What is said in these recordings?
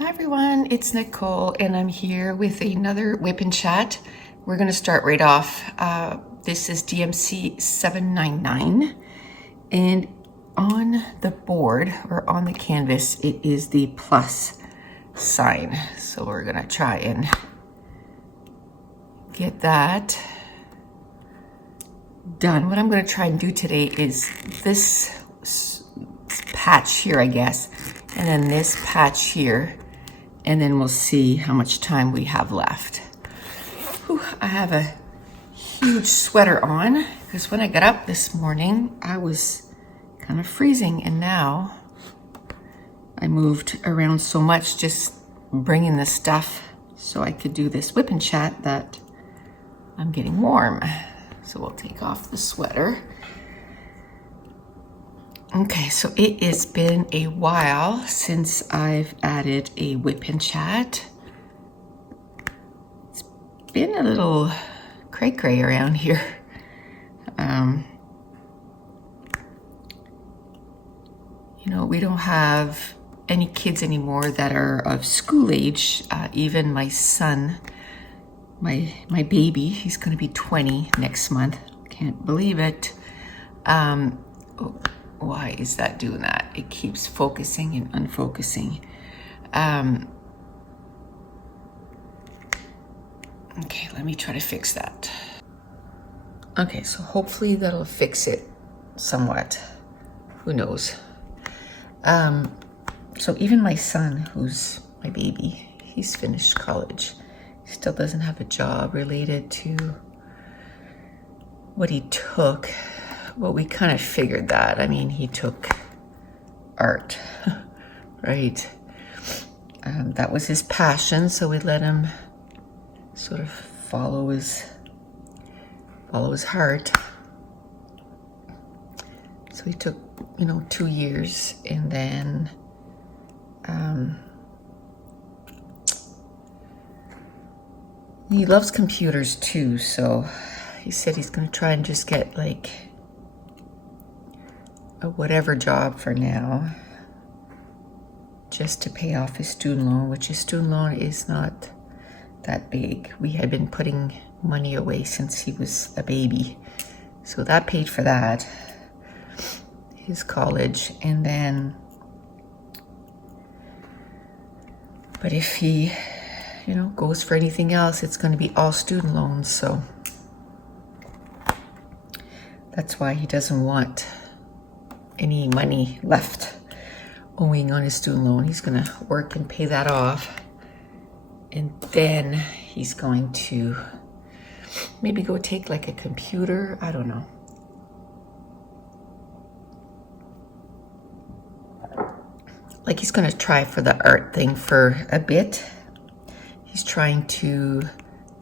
Hi everyone, it's Nicole and I'm here with another WIP and chat. We're going to start right off. This is DMC 799 and on the board or on the canvas it is the plus sign. So we're going to try and get that done. What I'm going to try and do today is this patch here, I guess, and then this patch here. And then we'll see how much time we have left. Whew, I have a huge sweater on because when I got up this morning, I was kind of freezing. And now I moved around so much just bringing the stuff so I could do this WIP and chat that I'm getting warm. So we'll take off the sweater. Okay, so it has been a while since I've added a WIP and chat. It's been a little cray-cray around here. You know, we don't have any kids anymore that are of school age. Even my son, my baby, he's gonna be 20 next month. Can't believe it. Why is that doing that? It keeps focusing and unfocusing. Okay, let me try to fix that. Okay, so hopefully that'll fix it somewhat. Who knows? So even my son, who's my baby, he's finished college. He still doesn't have a job related to what he took. Well, we kind of figured that. I mean, he took art, right? That was his passion, so we let him sort of follow his heart. So he took, 2 years, and then he loves computers too. So he said he's going to try and just get like a whatever job for now, just to pay off his student loan, which his student loan is not that big. We had been putting money away since he was a baby. So that paid for that, his college. And then, but if he, goes for anything else, it's going to be all student loans. So that's why he doesn't want any money left owing on his student loan. He's going to work and pay that off. And then he's going to maybe go take like a computer. I don't know. Like he's going to try for the art thing for a bit. He's trying to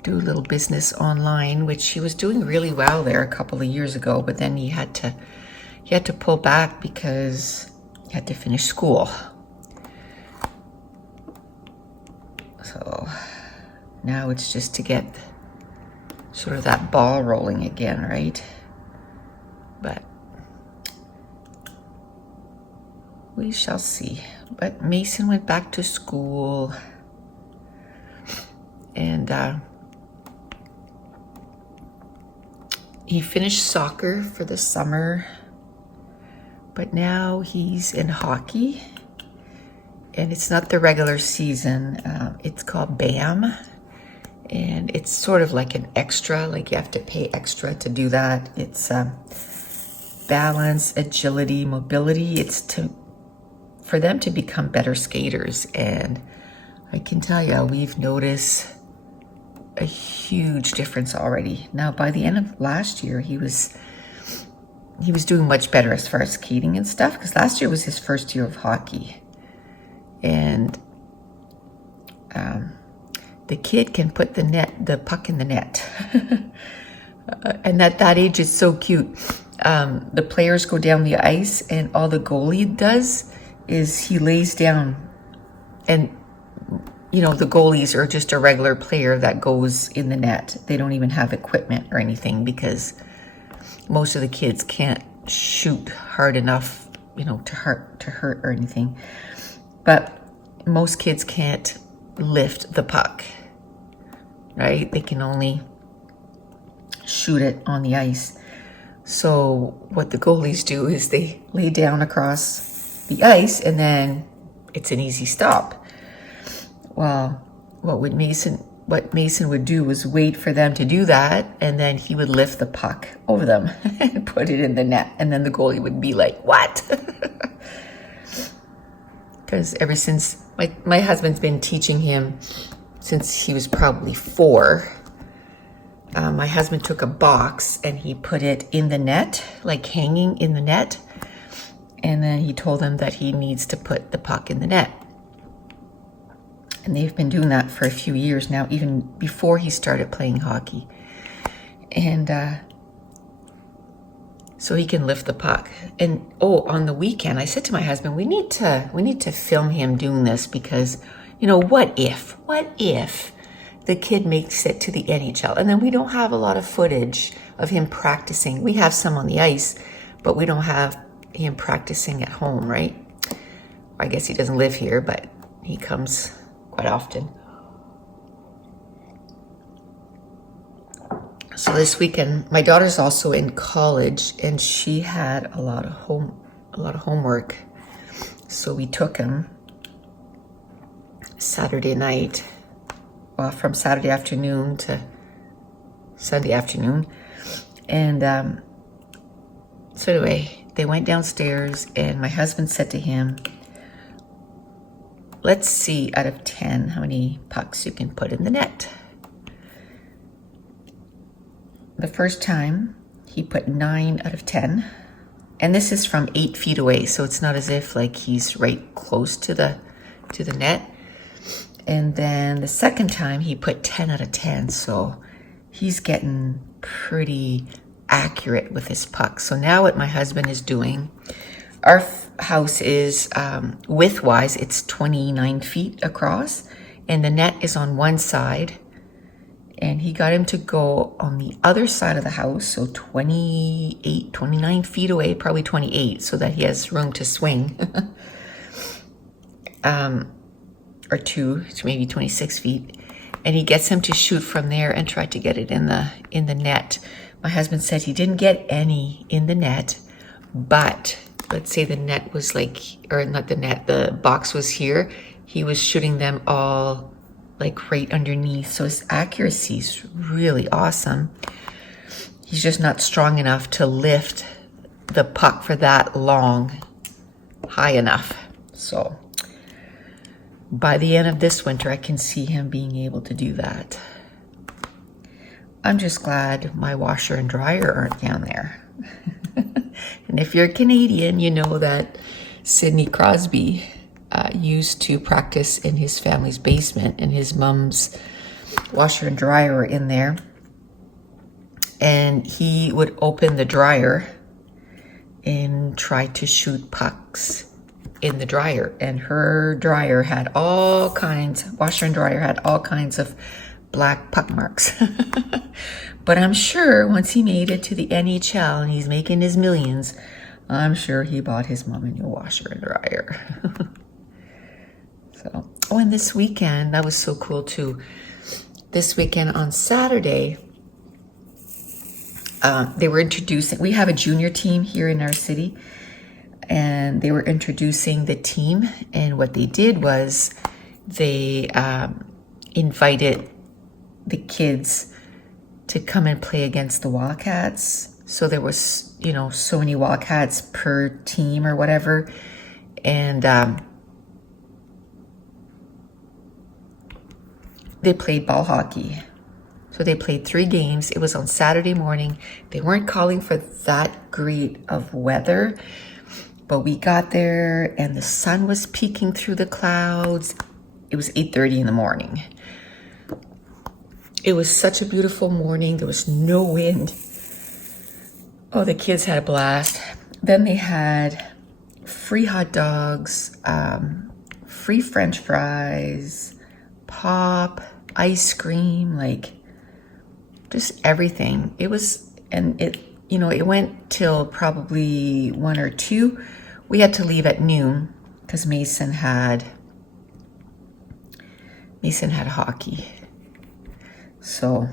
do a little business online, which he was doing really well there a couple of years ago, but then he had to pull back because he had to finish school. So now it's just to get sort of that ball rolling again, right? But we shall see. But Mason went back to school, and he finished soccer for the summer. But now he's in hockey, and it's not the regular season. It's called BAM, and it's sort of like an extra, like you have to pay extra to do that. It's balance, agility, mobility. It's for them to become better skaters. And I can tell you, we've noticed a huge difference already. Now, by the end of last year, he was doing much better as far as skating and stuff, because last year was his first year of hockey. And the kid can put the puck in the net. And at that age, it's so cute. The players go down the ice, and all the goalie does is he lays down. And, the goalies are just a regular player that goes in the net. They don't even have equipment or anything, because most of the kids can't shoot hard enough, to hurt or anything. But most kids can't lift the puck, right? They can only shoot it on the ice. So what the goalies do is they lay down across the ice and then it's an easy stop. Well, what Mason would do was wait for them to do that, and then he would lift the puck over them and put it in the net, and then the goalie would be like, what? Because ever since my husband's been teaching him since he was probably 4. My husband took a box and he put it in the net, like hanging in the net, and then he told him that he needs to put the puck in the net. And they've been doing that for a few years now, even before he started playing hockey. And so he can lift the puck. And on the weekend, I said to my husband, we need to film him doing this because, what if the kid makes it to the NHL? And then we don't have a lot of footage of him practicing. We have some on the ice, but we don't have him practicing at home, right? I guess he doesn't live here, but he comes quite often. So this weekend, my daughter's also in college, and she had a lot of homework. So we took him Saturday night, from Saturday afternoon to Sunday afternoon, and so anyway, they went downstairs, and my husband said to him, let's see out of 10 how many pucks you can put in the net. The first time he put 9 out of 10, and this is from 8 feet away, so it's not as if like he's right close to the net. And then the second time he put 10 out of 10, so he's getting pretty accurate with his pucks. So now what my husband is doing, our house is width-wise, it's 29 feet across, and the net is on one side. And he got him to go on the other side of the house, so 29 feet away, probably 28, so that he has room to swing. Or maybe 26 feet. And he gets him to shoot from there and try to get it in the net. My husband said he didn't get any in the net, but let's say the net was the box was here. He was shooting them all like right underneath. So his accuracy is really awesome. He's just not strong enough to lift the puck for that long, high enough. So by the end of this winter, I can see him being able to do that. I'm just glad my washer and dryer aren't down there. And if you're Canadian, you know that Sidney Crosby used to practice in his family's basement, and his mom's washer and dryer were in there. And he would open the dryer and try to shoot pucks in the dryer. And her dryer had washer and dryer had all kinds of black puck marks. But I'm sure once he made it to the NHL and he's making his millions, I'm sure he bought his mom a new washer and dryer. And this weekend, that was so cool too. This weekend on Saturday, they were introducing, we have a junior team here in our city, and they were introducing the team. And what they did was they invited the kids to come and play against the Wildcats. So there was, so many Wildcats per team or whatever. And they played ball hockey. So they played 3 games. It was on Saturday morning. They weren't calling for that great of weather, but we got there and the sun was peeking through the clouds. It was 8:30 in the morning. It was such a beautiful morning. There was no wind. Oh, the kids had a blast. Then they had free hot dogs, free French fries, pop, ice cream, just everything. It was, and it went till probably 1 or 2. We had to leave at noon because Mason had Mason had hockey. So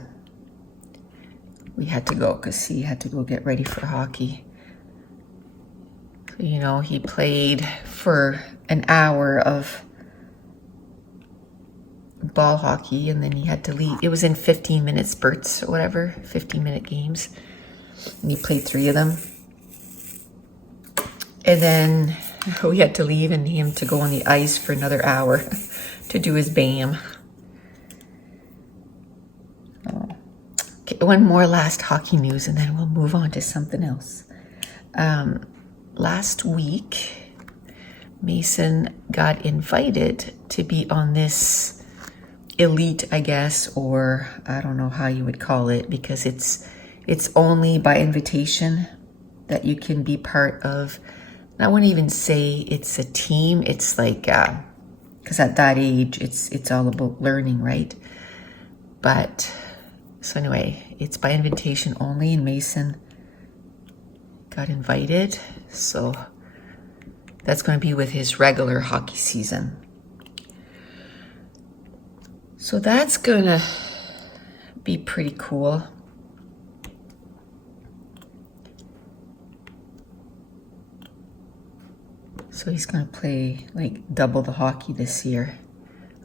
we had to go because he had to go get ready for hockey. So, you know, he played for an hour of ball hockey and then he had to leave. It was in 15-minute spurts or whatever, 15-minute games. And he played 3 of them. And then we had to leave and him to go on the ice for another hour to do his BAM. Oh. Okay, one more last hockey news and then we'll move on to something else. Last week, Mason got invited to be on this elite, I guess, or I don't know how you would call it, because it's only by invitation that you can be part of. I wouldn't even say it's a team. It's like, because at that age, it's all about learning, right? But, so anyway, it's by invitation only, and Mason got invited. So that's going to be with his regular hockey season. So that's going to be pretty cool. So he's going to play like double the hockey this year.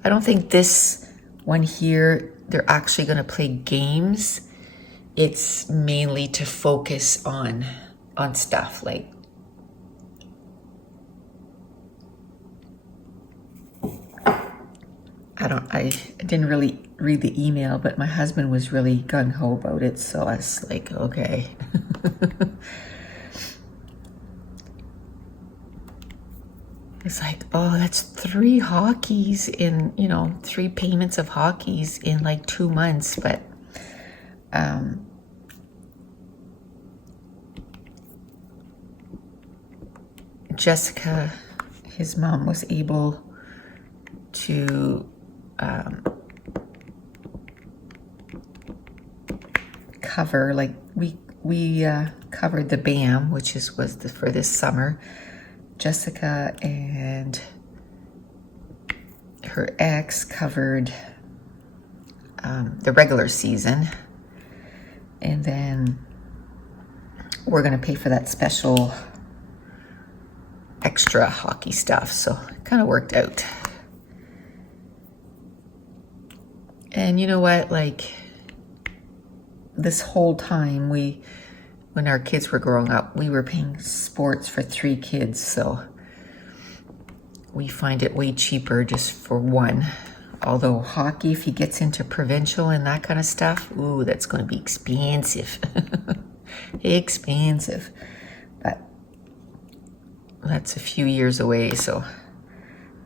I don't think this one here, they're actually going to play games. It's mainly to focus on stuff like I didn't really read the email, but my husband was really gung-ho about it, so I was like, okay. It's like, oh, that's 3 hockeys in, 3 payments of hockeys in like 2 months, but Jessica, his mom, was able to cover, like we covered the BAM, which was for this summer. Jessica and her ex covered the regular season, and then we're gonna pay for that special extra hockey stuff, so it kind of worked out. And you know what, like this whole time when our kids were growing up, we were paying sports for 3 kids, so we find it way cheaper just for 1. Although hockey, if he gets into provincial and that kind of stuff, ooh, that's going to be expensive. Expensive. But that's a few years away, so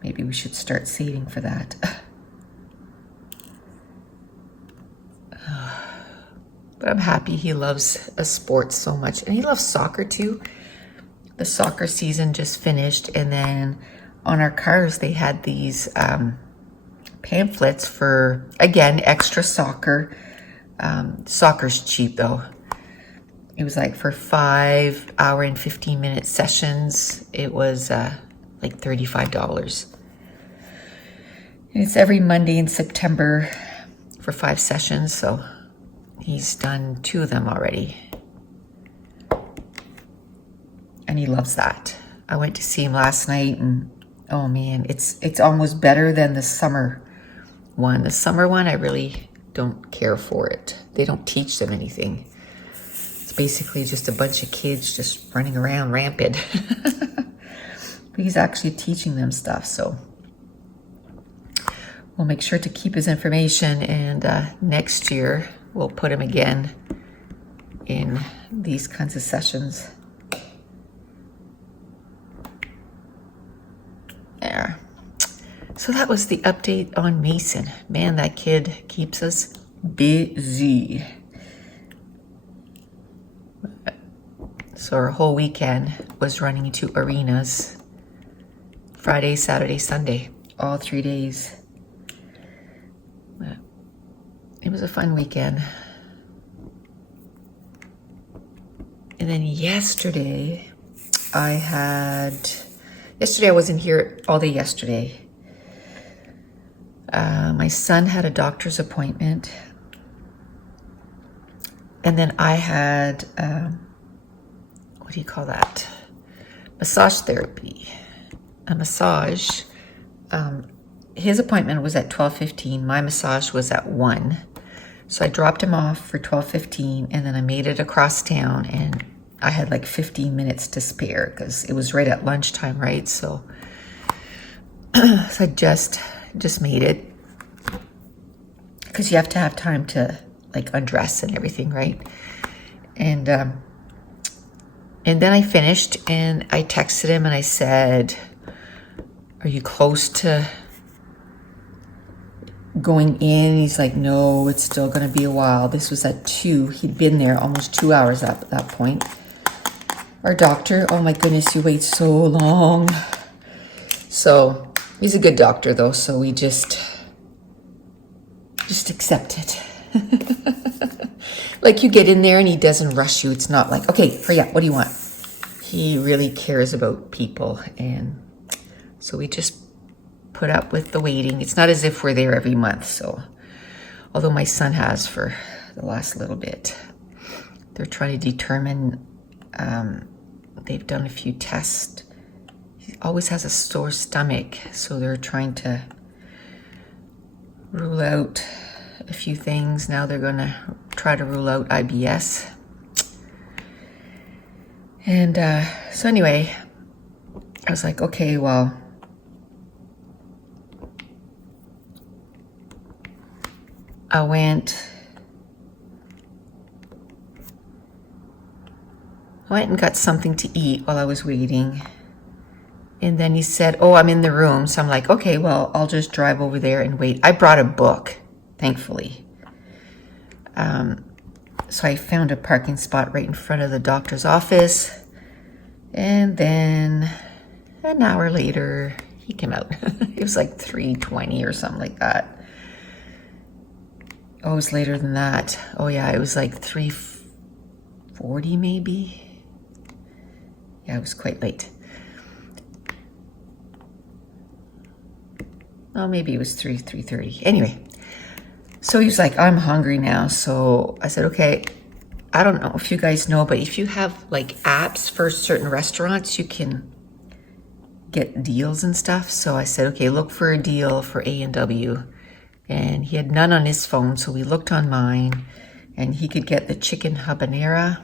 maybe we should start saving for that. But I'm happy he loves a sport so much. And he loves soccer too. The soccer season just finished. And then on our cars, they had these pamphlets for, again, extra soccer. Soccer's cheap though. It was like for 5-hour and 15-minute sessions. It was like $35. And it's every Monday in September for 5 sessions. So he's done 2 of them already. And he loves that. I went to see him last night and oh man, it's almost better than the summer one. The summer one, I really don't care for it. They don't teach them anything. It's basically just a bunch of kids just running around rampant. But he's actually teaching them stuff, so we'll make sure to keep his information, and next year we'll put him again in these kinds of sessions. There. So that was the update on Mason. Man, that kid keeps us busy. So our whole weekend was running to arenas. Friday, Saturday, Sunday. All 3 days. It was a fun weekend. And then yesterday I wasn't here all day yesterday. My son had a doctor's appointment. And then I had, what do you call that? Massage therapy. A massage. His appointment was at 12:15. My massage was at 1. So I dropped him off for 12:15, and then I made it across town, and I had like 15 minutes to spare because it was right at lunchtime, right? So, so I just made it because you have to have time to like undress and everything, right? And then I finished, and I texted him and I said, "Are you close to going in?" He's like, "No, it's still going to be a while." This was at 2. He'd been there almost 2 hours at that point. Our doctor, oh my goodness, you wait so long. So he's a good doctor though, so we just accept it. Like you get in there and he doesn't rush you. It's not like, okay, hurry up, what do you want? He really cares about people, and so we just put up with the waiting. It's not as if we're there every month, so although my son has for the last little bit. They're trying to determine, they've done a few tests. He always has a sore stomach, so they're trying to rule out a few things. Now they're going to try to rule out IBS. And so anyway, I was like, okay, well, I went and got something to eat while I was waiting. And then he said, "Oh, I'm in the room." So I'm like, okay, well, I'll just drive over there and wait. I brought a book, thankfully. So I found a parking spot right in front of the doctor's office. And then an hour later, he came out. It was like 3:20 or something like that. Oh, it was later than that. Oh yeah, it was like 3:40 maybe. Yeah, it was quite late. Oh, maybe it was 3:30. Anyway, so he was like, "I'm hungry now." So I said, okay, I don't know if you guys know, but if you have like apps for certain restaurants, you can get deals and stuff. So I said, okay, look for a deal for A&W. And he had none on his phone, so we looked on mine, and he could get the chicken habanero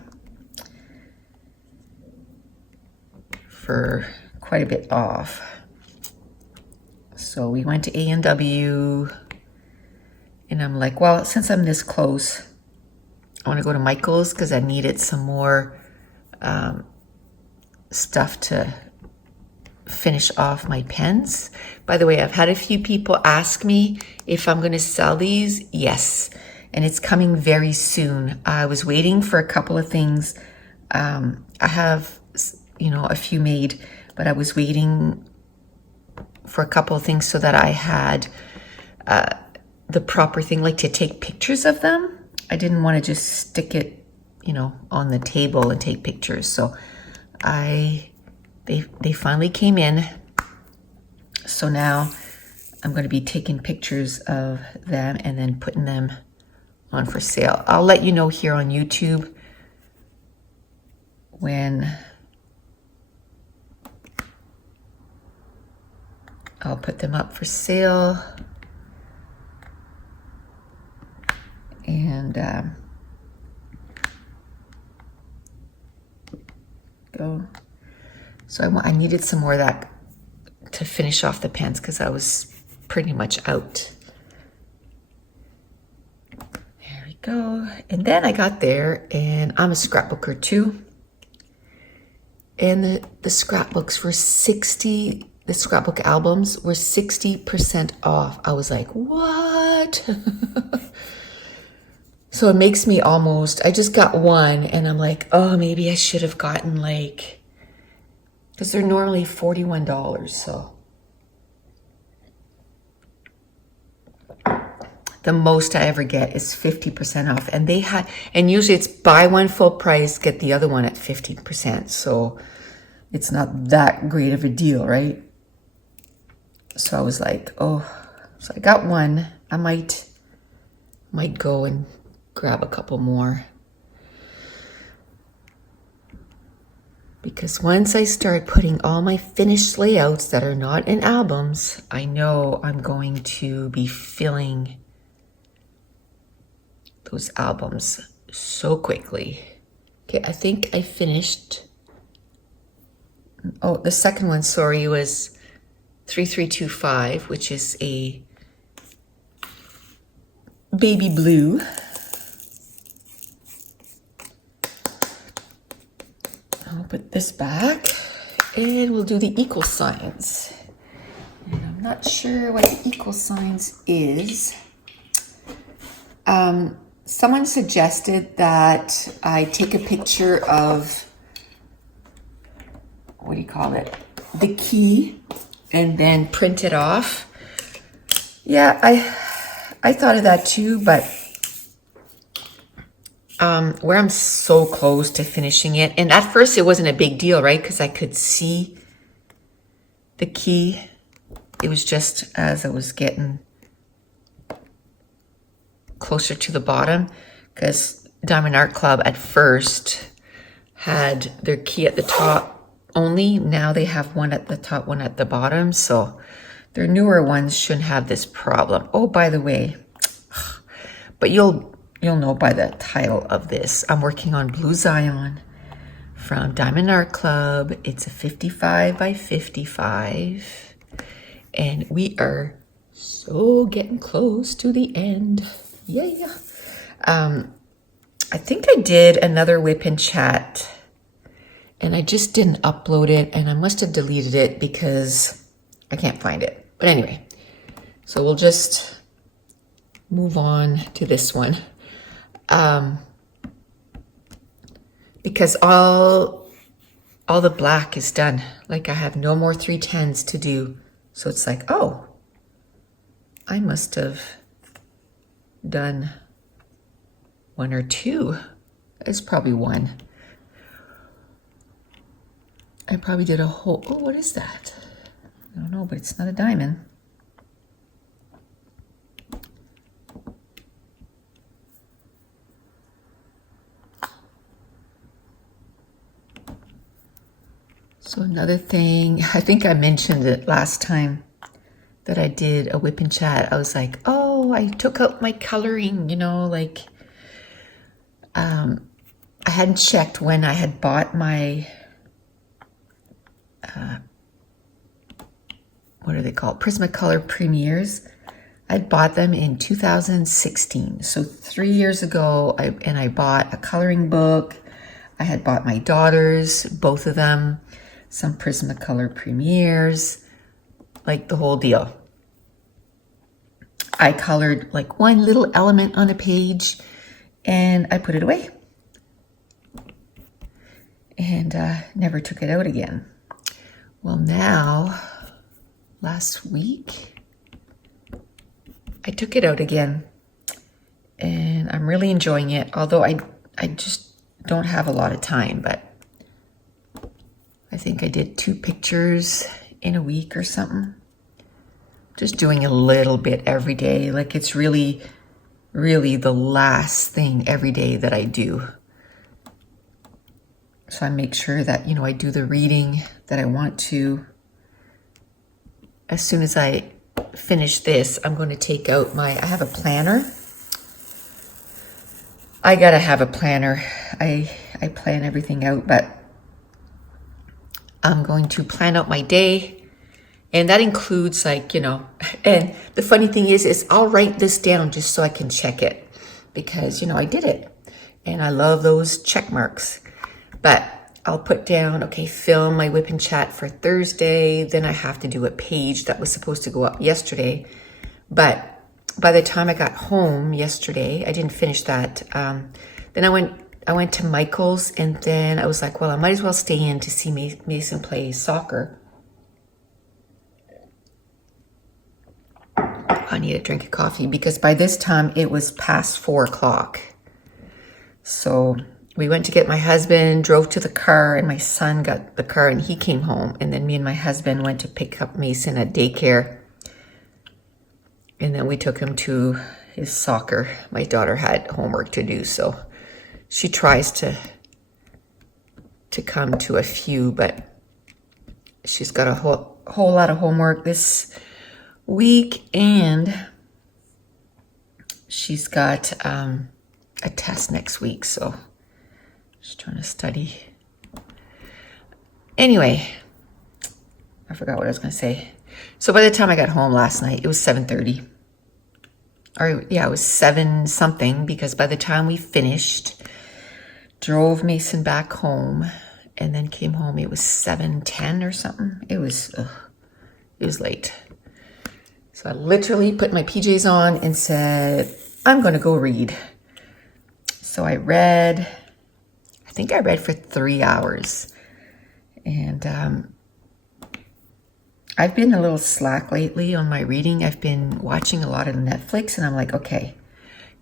for quite a bit off. So we went to A&W, and I'm like, well, since I'm this close, I want to go to Michael's because I needed some more stuff to finish off my pens. By the way, I've had a few people ask me if I'm going to sell these. Yes, and it's coming very soon. I was waiting for a couple of things. I have, a few made, but I was waiting for a couple of things so that I had the proper thing, like to take pictures of them. I didn't want to just stick it, on the table and take pictures. So they finally came in. So now I'm going to be taking pictures of them and then putting them on for sale. I'll let you know here on YouTube when I'll put them up for sale. And go. So I needed some more of that to finish off the pens because I was pretty much out. There we go. And then I got there, and I'm a scrapbooker too. And the scrapbooks were the scrapbook albums were 60% off. I was like, what? So it makes me I just got one, and I'm like, oh, maybe I should have gotten because they're normally $41, so. The most I ever get is 50% off. And usually it's buy one full price, get the other one at 50%. So it's not that great of a deal, right? So I was like, oh, So I got one. I might go and grab a couple more. Because once I start putting all my finished layouts that are not in albums, I know I'm going to be filling those albums so quickly. Okay, I think I finished. Oh, the second one, sorry, was 3325, which is a baby blue. I'll put this back and we'll do the equal signs. And I'm not sure what the equal signs is. Someone suggested that I take a picture of, what do you call it? The key, and then print it off. Yeah, I thought of that too, but where I'm so close to finishing it, and at first it wasn't a big deal, right? Because I could see the key. It was just as I was getting closer to the bottom, because Diamond Art Club at first had their key at the top only. Now they have one at the top, one at the bottom. So their newer ones shouldn't have this problem. Oh, by the way, but you'll know by the title of this, I'm working on Blue Zion from Diamond Art Club. It's a 55 by 55, and we are so getting close to the end. Yeah. I think I did another WIP and chat, and I just didn't upload it, and I must have deleted it because I can't find it. But anyway, so we'll just move on to this one. Because all the black is done. Like, I have no more 310s to do. So it's like, oh, I must have done one or two. It's probably one. I probably did a whole, oh, what is that? I don't know, but it's not a diamond. So another thing, I think I mentioned it last time that I did a WIP and chat. I was like, oh, I took out my coloring, you know, like, I hadn't checked when I had bought my, what are they called? Prismacolor Premieres. I bought them in 2016. So 3 years ago, I bought a coloring book. I had bought my daughters, both of them, some Prismacolor Premieres, like the whole deal. I colored like one little element on a page and I put it away. And never took it out again. Well, now, last week, I took it out again. And I'm really enjoying it. Although I just don't have a lot of time, but I think I did 2 pictures in a week or something. Just doing a little bit every day. Like, it's really, really the last thing every day that I do. So I make sure that, you know, I do the reading that I want to. As soon as I finish this, I'm going to take out I have a planner. I gotta have a planner. I plan everything out, but I'm going to plan out my day. And that includes, like, you know, and the funny thing is I'll write this down just so I can check it, because, you know, I did it and I love those check marks. But I'll put down, okay, film my WIP and chat for Thursday. Then I have to do a page that was supposed to go up yesterday. But by the time I got home yesterday, I didn't finish that. Then I went to Michael's, and then I was like, well, I might as well stay in to see Mason play soccer. I need a drink of coffee because by this time it was past 4 o'clock. So we went to get my husband, drove to the car, and my son got the car and he came home. And then me and my husband went to pick up Mason at daycare. And then we took him to his soccer. My daughter had homework to do, so she tries to come to a few, but she's got a whole lot of homework this week, and she's got a test next week, so she's trying to study. Anyway, I forgot what I was going to say. So by the time I got home last night, it was 7:30. Or yeah, it was 7 something, because by the time we finished, drove Mason back home, and then came home, it was 7:10 or something. It was late. So I literally put my PJs on and said, I'm going to go read. So I think I read for 3 hours. And I've been a little slack lately on my reading. I've been watching a lot of Netflix, and I'm like, okay,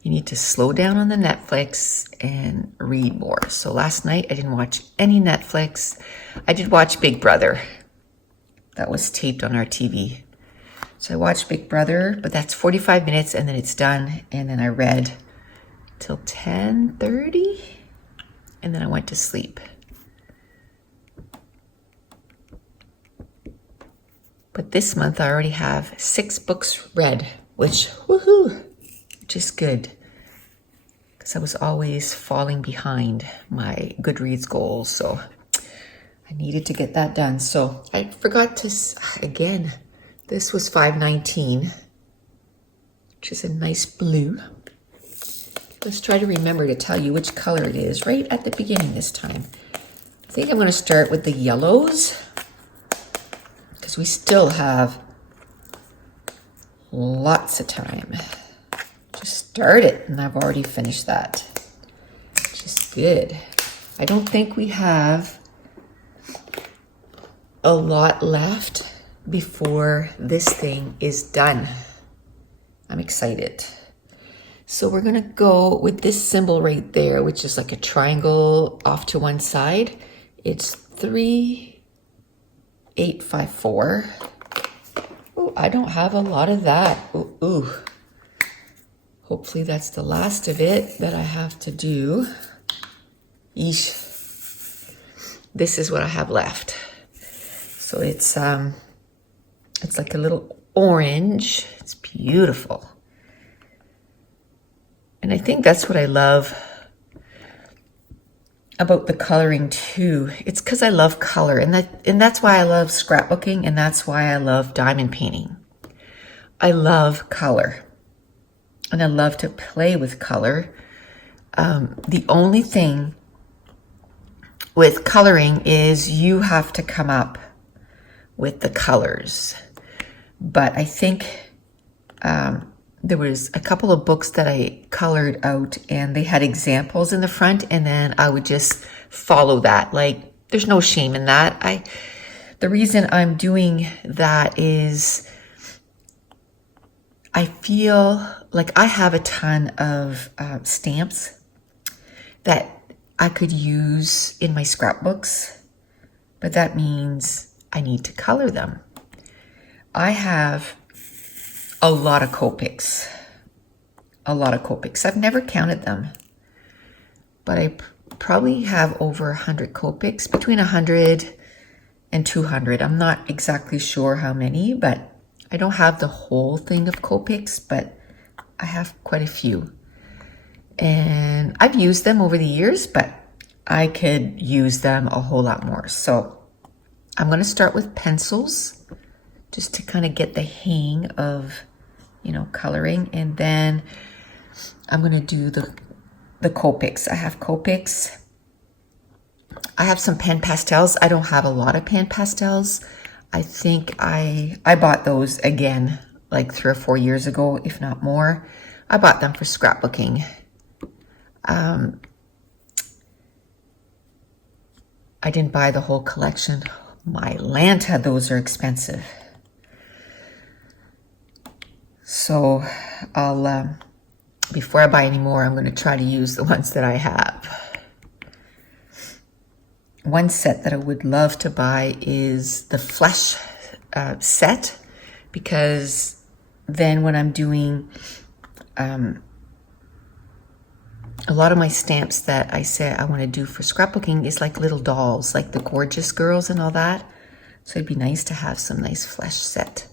you need to slow down on the Netflix and read more. So last night I didn't watch any Netflix. I did watch Big Brother. That was taped on our TV. So I watched Big Brother, but that's 45 minutes and then it's done. And then I read till 10:30 and then I went to sleep. But this month I already have 6 books read, which is good. Because I was always falling behind my Goodreads goals, so I needed to get that done. So I forgot to, again, this was $5.19, which is a nice blue. Let's try to remember to tell you which color it is right at the beginning this time. I think I'm going to start with the yellows, because we still have lots of time. Just start it, and I've already finished that, which is good. I don't think we have a lot left before this thing is done. I'm excited. So we're gonna go with this symbol right there, which is like a triangle off to one side. It's 3854. Oh, I don't have a lot of that. Ooh. Hopefully that's the last of it that I have to do. Yeesh. This is what I have left. So it's like a little orange. It's beautiful. And I think that's what I love about the coloring too. It's because I love color, and that's why I love scrapbooking, and that's why I love diamond painting. I love color, and I love to play with color. The only thing with coloring is you have to come up with the colors. But I think there was a couple of books that I colored out, and they had examples in the front, and then I would just follow that. Like, there's no shame in that. The reason I'm doing that is I feel like I have a ton of stamps that I could use in my scrapbooks, but that means I need to color them. I have a lot of Copics. I've never counted them, but I probably have over 100 Copics, between 100 and 200. I'm not exactly sure how many, but I don't have the whole thing of Copics, but I have quite a few. And I've used them over the years, but I could use them a whole lot more. So I'm going to start with pencils, just to kind of get the hang of, coloring. And then I'm going to do the Copics. I have Copics. I have some pen pastels. I don't have a lot of pen pastels. I think I bought those again, like 3 or 4 years ago, if not more. I bought them for scrapbooking. I didn't buy the whole collection. My Lanta, those are expensive. So I'll, before I buy any more, I'm going to try to use the ones that I have. One set that I would love to buy is the Flesh set, because then when I'm doing a lot of my stamps that I say I want to do for scrapbooking is like little dolls, like the Gorgeous Girls and all that. So it'd be nice to have some nice flesh set.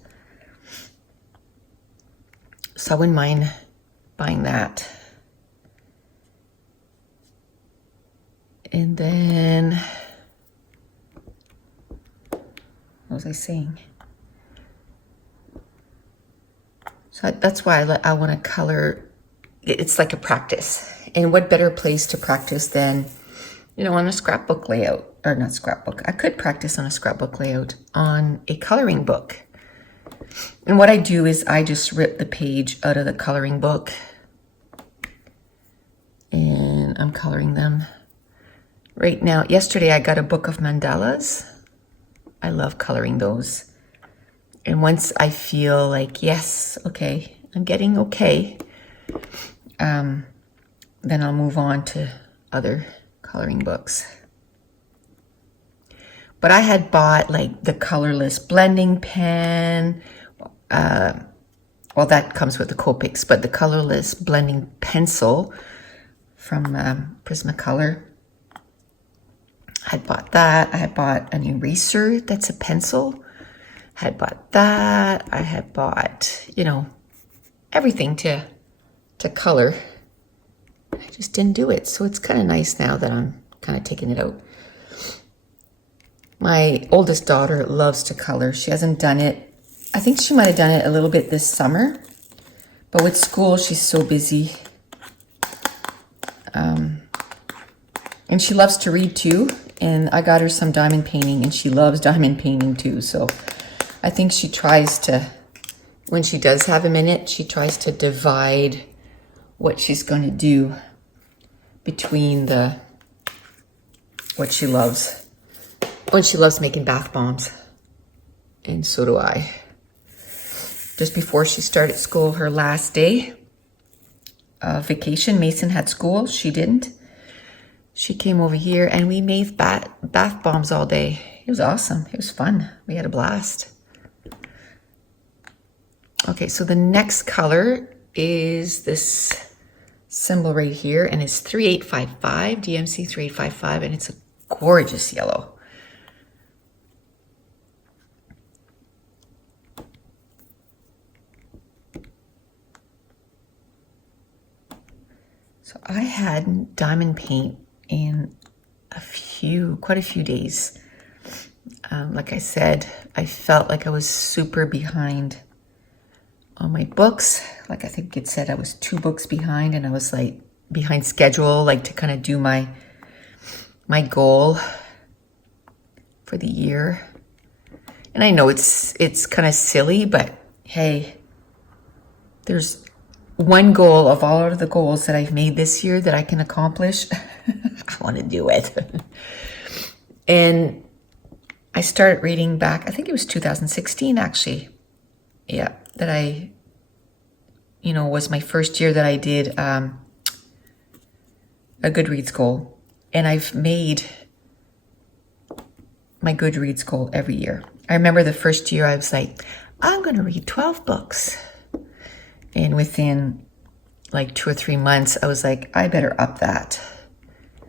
So I wouldn't mind buying that. And then, what was I saying? So that's why I want to color. It's like a practice. And what better place to practice than, on a scrapbook layout, or not scrapbook. I could practice on a scrapbook layout on a coloring book. And what I do is I just rip the page out of the coloring book and I'm coloring them. Right now, yesterday I got a book of mandalas. I love coloring those. And once I feel like, yes, okay, I'm getting okay, then I'll move on to other coloring books. But I had bought like the colorless blending pen. Well, that comes with the Copics, but the colorless blending pencil from Prismacolor. I had bought that. I had bought an eraser that's a pencil. I had bought that. I had bought, everything to color. I just didn't do it. So it's kind of nice now that I'm kind of taking it out. My oldest daughter loves to color. She hasn't done it. I think she might have done it a little bit this summer. But with school, she's so busy. And she loves to read too. And I got her some diamond painting and she loves diamond painting too. So I think she tries to, when she does have a minute, she tries to divide what she's going to do between what she loves. When she loves making bath bombs. And so do I. Just before she started school, her last day of vacation, Mason had school. She didn't. She came over here and we made bath bombs all day. It was awesome. It was fun. We had a blast. Okay, so the next color is this symbol right here, and it's 3855, DMC 3855, and it's a gorgeous yellow. So I had diamond paint in quite a few days. Like I said, I felt like I was super behind on my books. Like I think it said I was 2 books behind, and I was like behind schedule, like to kind of do my goal for the year. And I know it's kind of silly, but hey, there's one goal of all of the goals that I've made this year that I can accomplish. I want to do it. And I started reading back, I think it was 2016 actually. Yeah, that was my first year that I did a Goodreads goal. And I've made my Goodreads goal every year. I remember the first year I was like, I'm going to read 12 books. And within like 2 or 3 months, I was like, I better up that.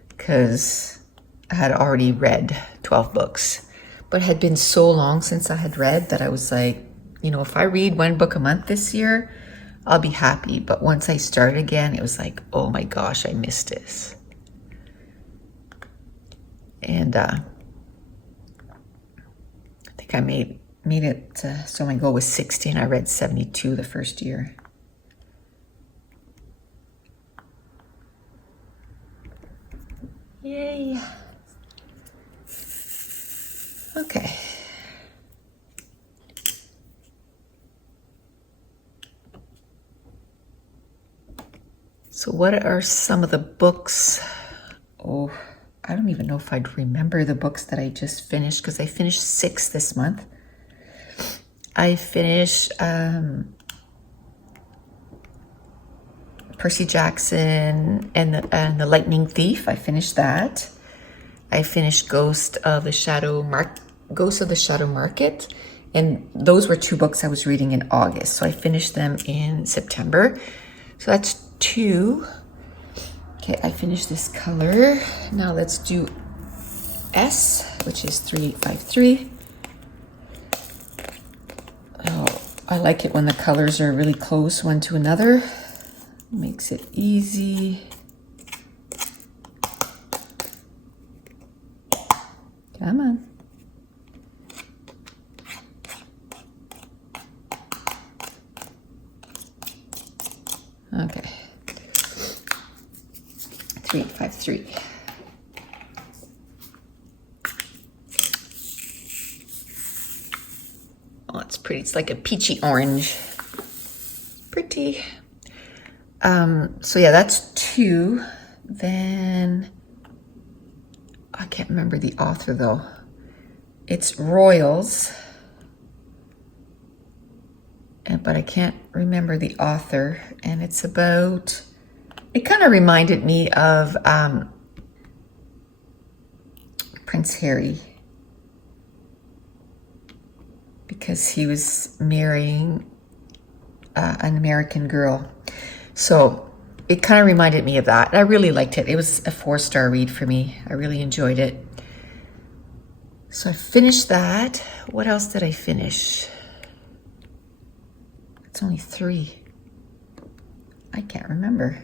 Because I had already read 12 books. But it had been so long since I had read that I was like, if I read 1 book a month this year, I'll be happy. But once I started again, it was like, oh my gosh, I missed this. And I think I made it, so my goal was 60 and I read 72 the first year. Yay. Okay. So what are some of the books? Oh, I don't even know if I'd remember the books that I just finished, because I finished 6 this month. I finished Percy Jackson and the Lightning Thief. I finished that. I finished Ghost of the Shadow Market, And those were 2 books I was reading in August. So I finished them in September. So that's 2. Okay, I finished this color. Now let's do S, which is 3853. Oh, I like it when the colors are really close one to another. Makes it easy. Come on. Okay. 3853. Oh, it's pretty. It's like a peachy orange. Pretty. So yeah, that's 2. Then I can't remember the author though. It's Royals, but I can't remember the author. And it's about, it kind of reminded me of Prince Harry, because he was marrying an American girl. So it kind of reminded me of that. I really liked it. It was a 4-star read for me. I really enjoyed it. So I finished that. What else did I finish? It's only 3. I can't remember.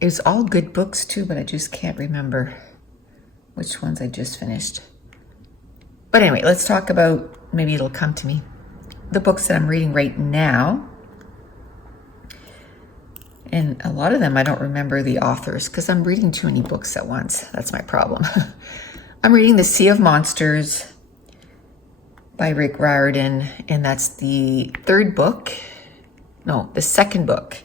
It was all good books too, but I just can't remember which ones I just finished. But anyway, let's talk about, maybe it'll come to me, the books that I'm reading right now. And a lot of them I don't remember the authors because I'm reading too many books at once. That's my problem. I'm reading The Sea of Monsters by Rick Riordan, and that's the 3rd book. No, the 2nd book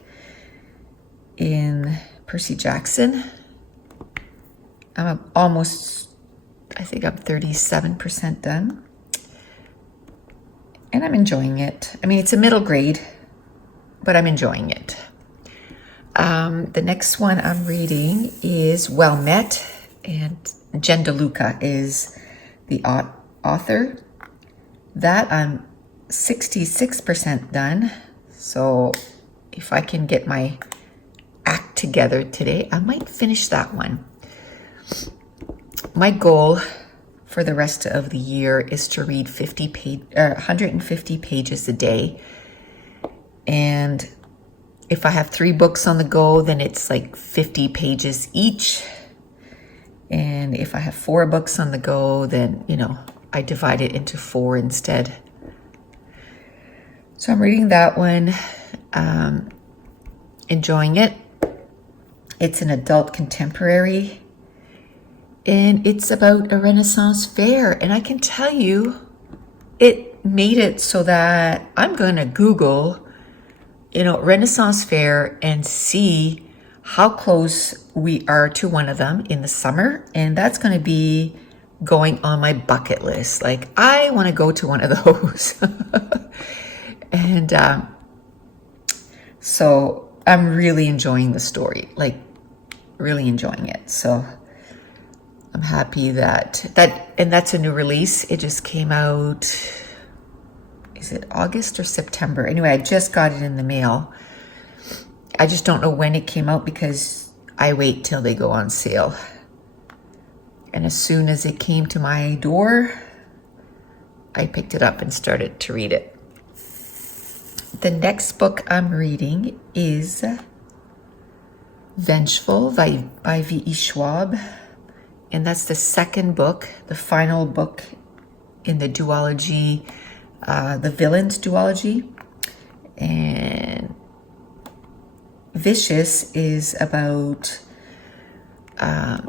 in Percy Jackson. I'm almost, I think I'm 37% done. And I'm enjoying it. I mean, it's a middle grade, but I'm enjoying it. The next one I'm reading is Well Met, and Jen DeLuca is the author. That I'm 66% done. So if I can get my act together today, I might finish that one. My goal for the rest of the year is to read 150 pages a day. And if I have 3 books on the go, then it's like 50 pages each. And if I have 4 books on the go, then, you know, I divide it into 4 instead. So I'm reading that one, enjoying it. It's an adult contemporary, and it's about a Renaissance fair. And I can tell you, it made it so that I'm going to Google, you know, Renaissance fair and see how close we are to one of them in the summer. And that's going to be going on my bucket list. Like, I want to go to one of those. And so I'm really enjoying the story, like really enjoying it. So I'm happy that that's a new release. It just came out, is it August or September? Anyway, I just got it in the mail. I just don't know when it came out because I wait till they go on sale. And as soon as it came to my door, I picked it up and started to read it. The next book I'm reading is Vengeful by V.E. Schwab. And that's the 2nd book, the final book in the duology, the Villains duology. And Vicious is about a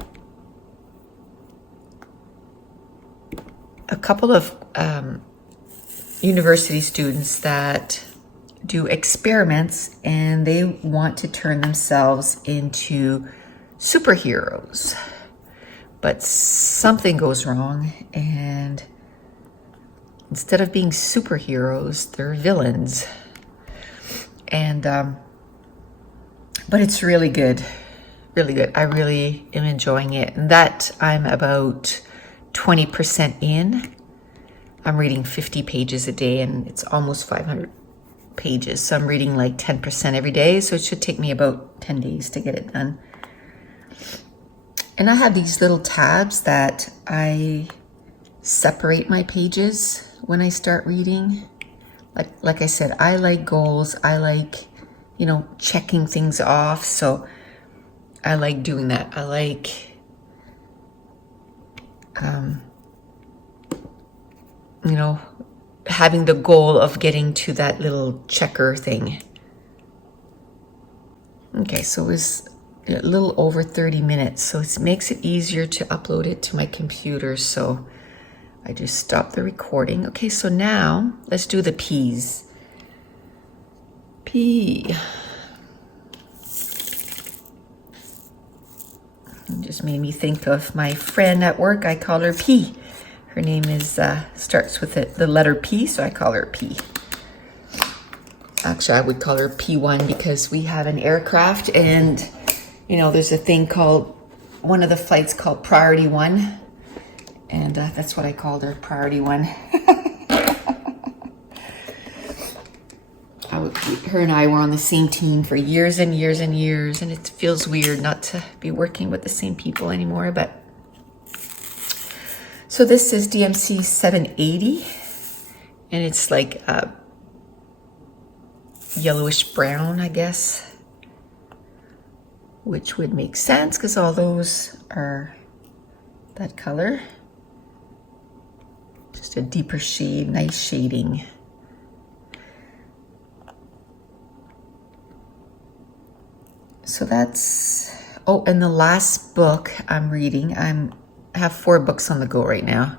couple of university students that do experiments, and they want to turn themselves into superheroes. But something goes wrong, and instead of being superheroes, they're villains. And but it's really good, really good. I really am enjoying it. And that I'm about 20% in. I'm reading 50 pages a day and it's almost 500 pages. So I'm reading like 10% every day. So it should take me about 10 days to get it done. And I have these little tabs that I separate my pages when I start reading. Like I said, I like goals. I like, you know, checking things off. So I like doing that. I like, you know, having the goal of getting to that little checker thing. Okay, so it was a little over 30 minutes. So it makes it easier to upload it to my computer. So I just stopped the recording. Okay, so now let's do the P's. P. It just made me think of my friend at work. I call her P. Her name is starts with the letter P, so I call her P. Actually, I would call her P1 because we have an aircraft and, you know, there's a thing called, one of the flights called Priority 1. And that's what I called her, Priority 1. Her and I were on the same team for years and years and years, and it feels weird not to be working with the same people anymore. But so this is DMC 780, and it's like yellowish brown, I guess, which would make sense because all those are that color. Just a deeper shade, nice shading. So that's, oh, and the last book I'm reading, I have 4 books on the go right now,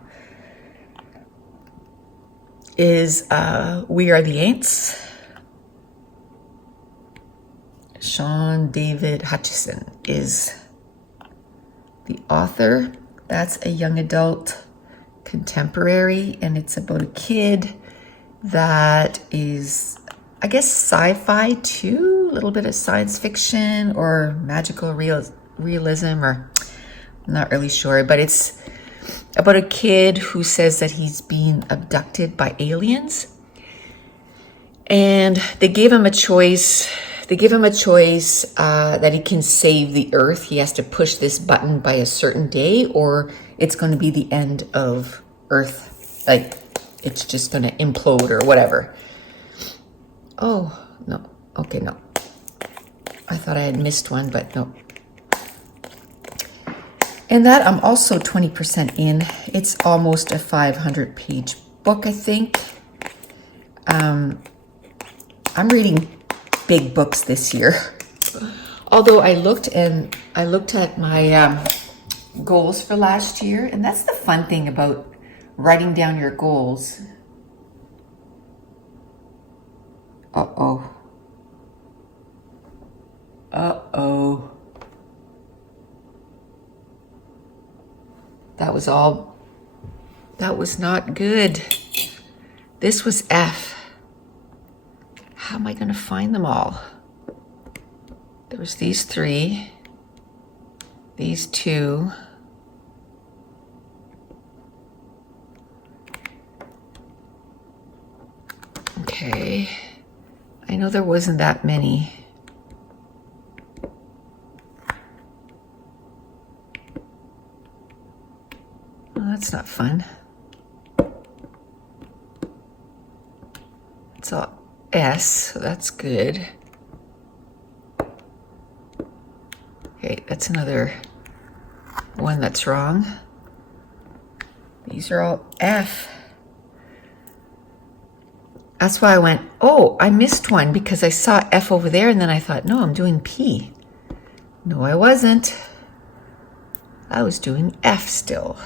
is We Are the Ants. Sean David Hutchison is the author. That's a young adult contemporary, and it's about a kid that is, I guess, sci-fi too, a little bit of science fiction or magical realism, or I'm not really sure, but it's about a kid who says that he's being abducted by aliens, and they gave him a choice. That he can save the Earth. He has to push this button by a certain day, or it's going to be the end of Earth. Like, it's just going to implode or whatever. Oh, no. Okay, no. I thought I had missed one, but no. And that I'm also 20% in. It's almost a 500-page book, I think. I'm reading big books this year. Although I looked at my goals for last year, and that's the fun thing about writing down your goals. Uh-oh. Uh-oh. That was not good. This was F. How am I going to find them all? There was these 3, these 2. Okay. I know there wasn't that many. Well, that's not fun. It's all S, so that's good. Okay, that's another one that's wrong. These are all F. That's why I went, oh, I missed one because I saw F over there, and then I thought, no, I'm doing P. No, I wasn't. I was doing F still.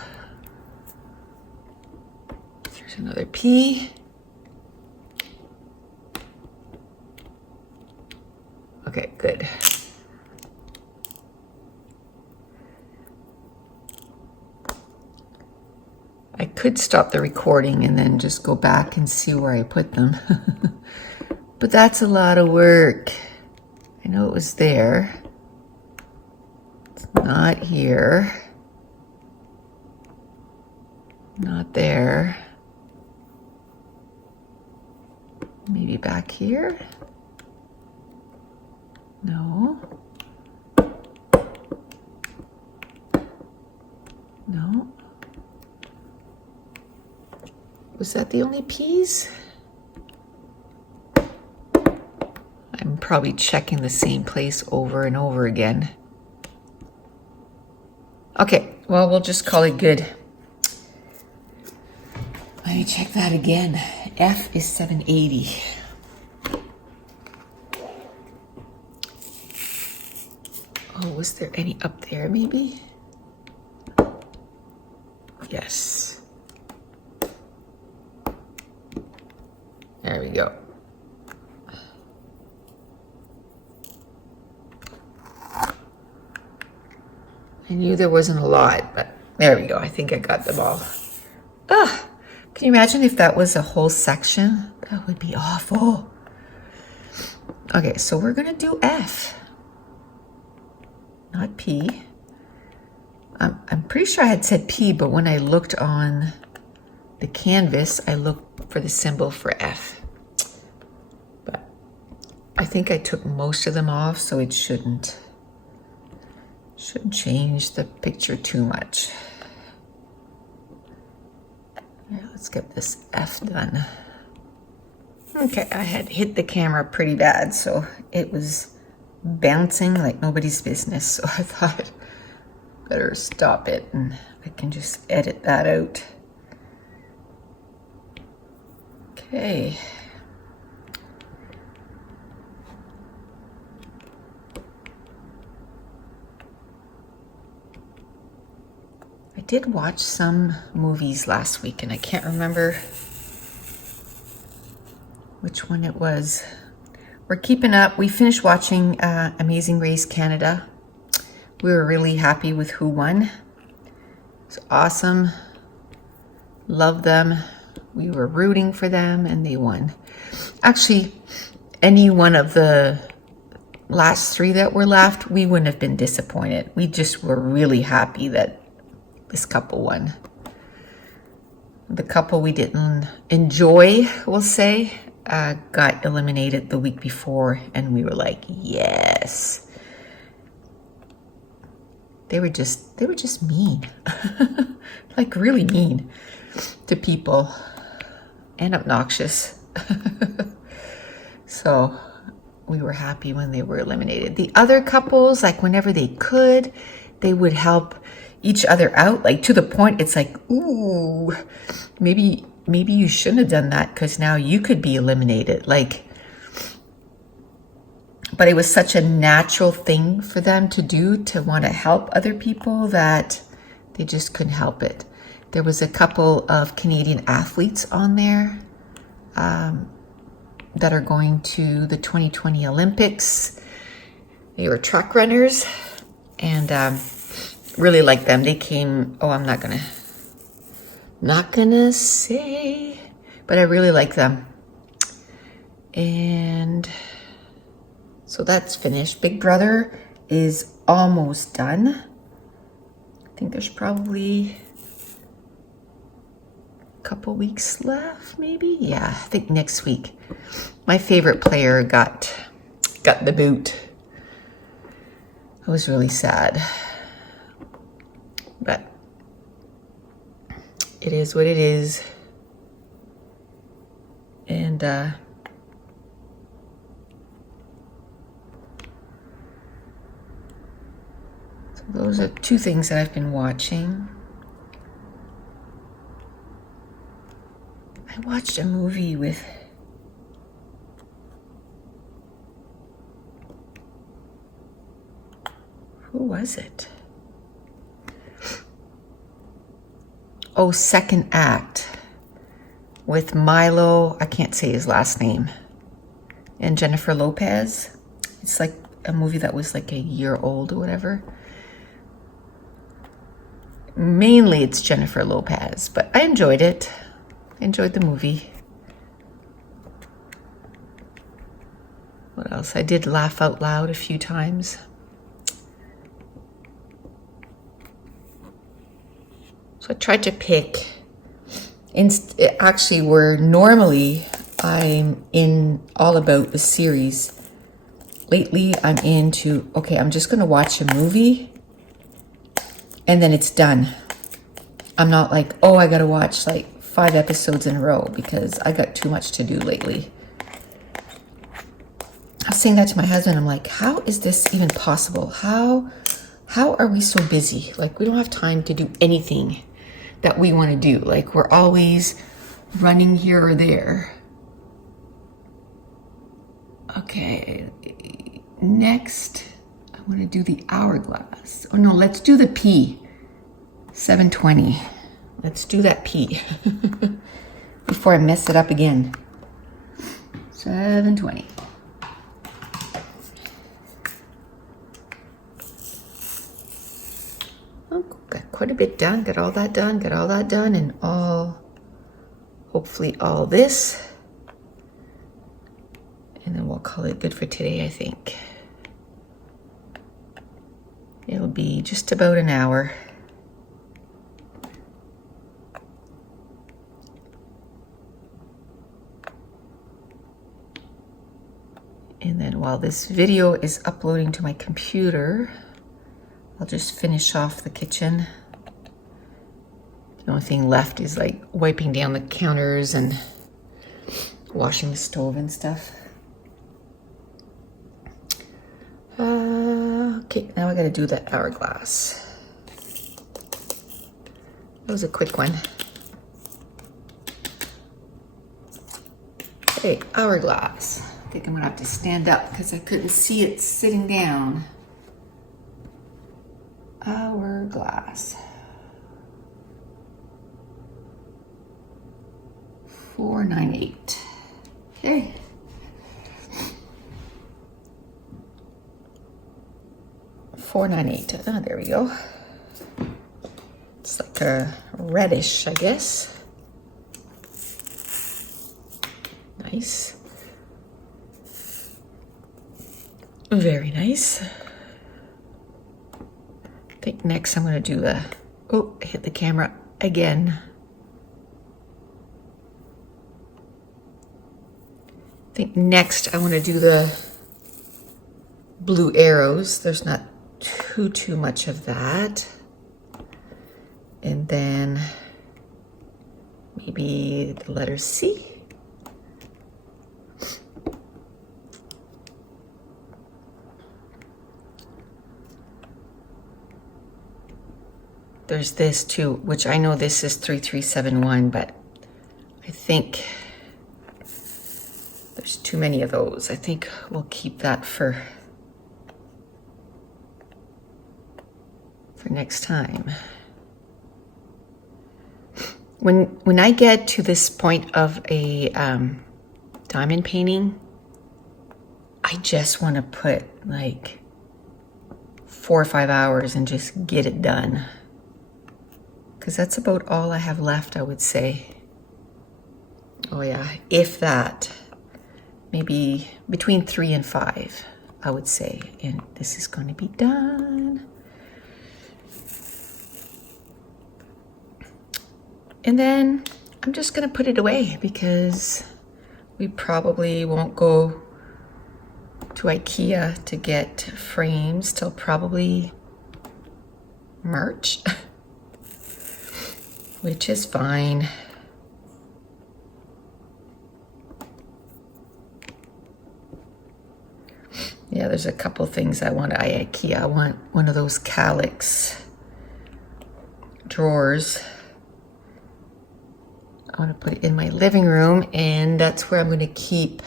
There's another P. Okay, good. I could stop the recording and then just go back and see where I put them. But that's a lot of work. I know it was there. It's not here. Not there. Maybe back here? No. No. Was that the only P's? I'm probably checking the same place over and over again. Okay, well, we'll just call it good. Let me check that again. F is 780. Oh, was there any up there maybe? Yes. There we go. I knew there wasn't a lot, but there we go. I think I got them all. Ah, can you imagine if that was a whole section? That would be awful. Okay, so we're gonna do F, not P. I'm pretty sure I had said P, but when I looked on the canvas, I looked for the symbol for F. But I think I took most of them off, so it shouldn't change the picture too much. Yeah, let's get this F done. Okay, I had hit the camera pretty bad, so it was bouncing like nobody's business. So I thought better stop it, and I can just edit that out. Okay. I did watch some movies last week, and I can't remember which one it was. We're keeping up. We finished watching Amazing Race Canada. We were really happy with who won. It's awesome. Love them. We were rooting for them, and they won. Actually, any one of the last three that were left, we wouldn't have been disappointed. We just were really happy that this couple won. The couple we didn't enjoy, we'll say, got eliminated the week before, and we were like, yes. They were just mean, like really mean to people and obnoxious. So we were happy when they were eliminated. The other couples, like whenever they could, they would help each other out, like to the point it's like, ooh, maybe you shouldn't have done that because now you could be eliminated. Like, but it was such a natural thing for them to do, to want to help other people, that they just couldn't help it. There was a couple of Canadian athletes on there that are going to the 2020 Olympics. They were track runners, and really like them. They came, oh, I'm not gonna say, but I really like them. And so that's finished. Big Brother is almost done. I think there's probably a couple weeks left, maybe. Yeah, I think next week. My favorite player got the boot. I was really sad. But it is what it is. And so those are two things that I've been watching. I watched a movie with who was it? Oh, Second Act with Milo, I can't say his last name, and Jennifer Lopez. It's like a movie that was like a year old or whatever. Mainly it's Jennifer Lopez, but I enjoyed it. I enjoyed the movie. What else? I did laugh out loud a few times. So I tried to pick Actually, where normally I'm in all about the series, lately I'm into, okay, I'm just going to watch a movie and then it's done. I'm not like, oh, I got to watch like 5 episodes in a row because I got too much to do lately. I was saying that to my husband. I'm like, how is this even possible? How are we so busy? Like, we don't have time to do anything that we want to do. Like, we're always running here or there. Okay, next, I want to do the hourglass. Oh no, let's do the P. 720. Let's do that P before I mess it up again. 720. Oh, got quite a bit done. Got all that done. Got all that done, and hopefully all this. And then we'll call it good for today, I think. It'll be just about an hour. And then while this video is uploading to my computer, I'll just finish off the kitchen. The only thing left is like wiping down the counters and washing the stove and stuff. Okay, now I gotta do that hourglass. That was a quick one. Okay, hourglass. I think I'm gonna have to stand up because I couldn't see it sitting down. Hourglass. 498. Okay. $4.98. Ah, there we go. It's like a reddish, I guess. Nice. Very nice. I think next I'm going to do the, oh, hit the camera again. I think next I want to do the blue arrows. There's not too much of that. And then maybe the letter C. There's this too, which I know this is 3371, but I think there's too many of those. I think we'll keep that for next time. When I get to this point of a diamond painting, I just want to put like 4 or 5 hours and just get it done. Because that's about all I have left, I would say. Oh yeah, if that. Maybe between 3 and 5, I would say. And this is going to be done. And then I'm just going to put it away because we probably won't go to IKEA to get frames till probably March, which is fine. Yeah, there's a couple things I want at IKEA. I want one of those calyx drawers. I want to put it in my living room, and that's where I'm going to keep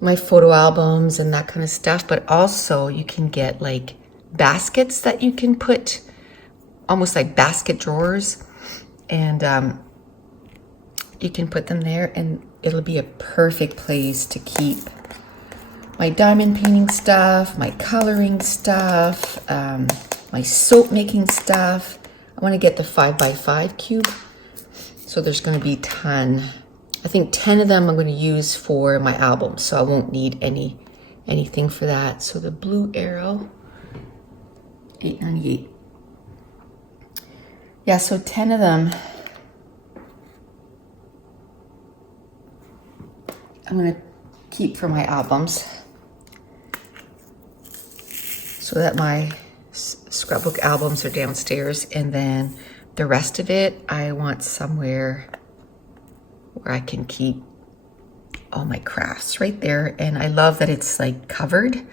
my photo albums and that kind of stuff. But also you can get like baskets that you can put, almost like basket drawers, and you can put them there, and it'll be a perfect place to keep my diamond painting stuff, my coloring stuff, my soap making stuff. I want to get the 5x5 cube. So there's going to be 10. I think 10 of them I'm going to use for my album, so I won't need anything for that. So the blue arrow, $8.98. Yeah, so 10 of them. I'm gonna keep for my albums, so that my scrapbook albums are downstairs, and then the rest of it I want somewhere where I can keep all my crafts right there. And I love that it's like covered,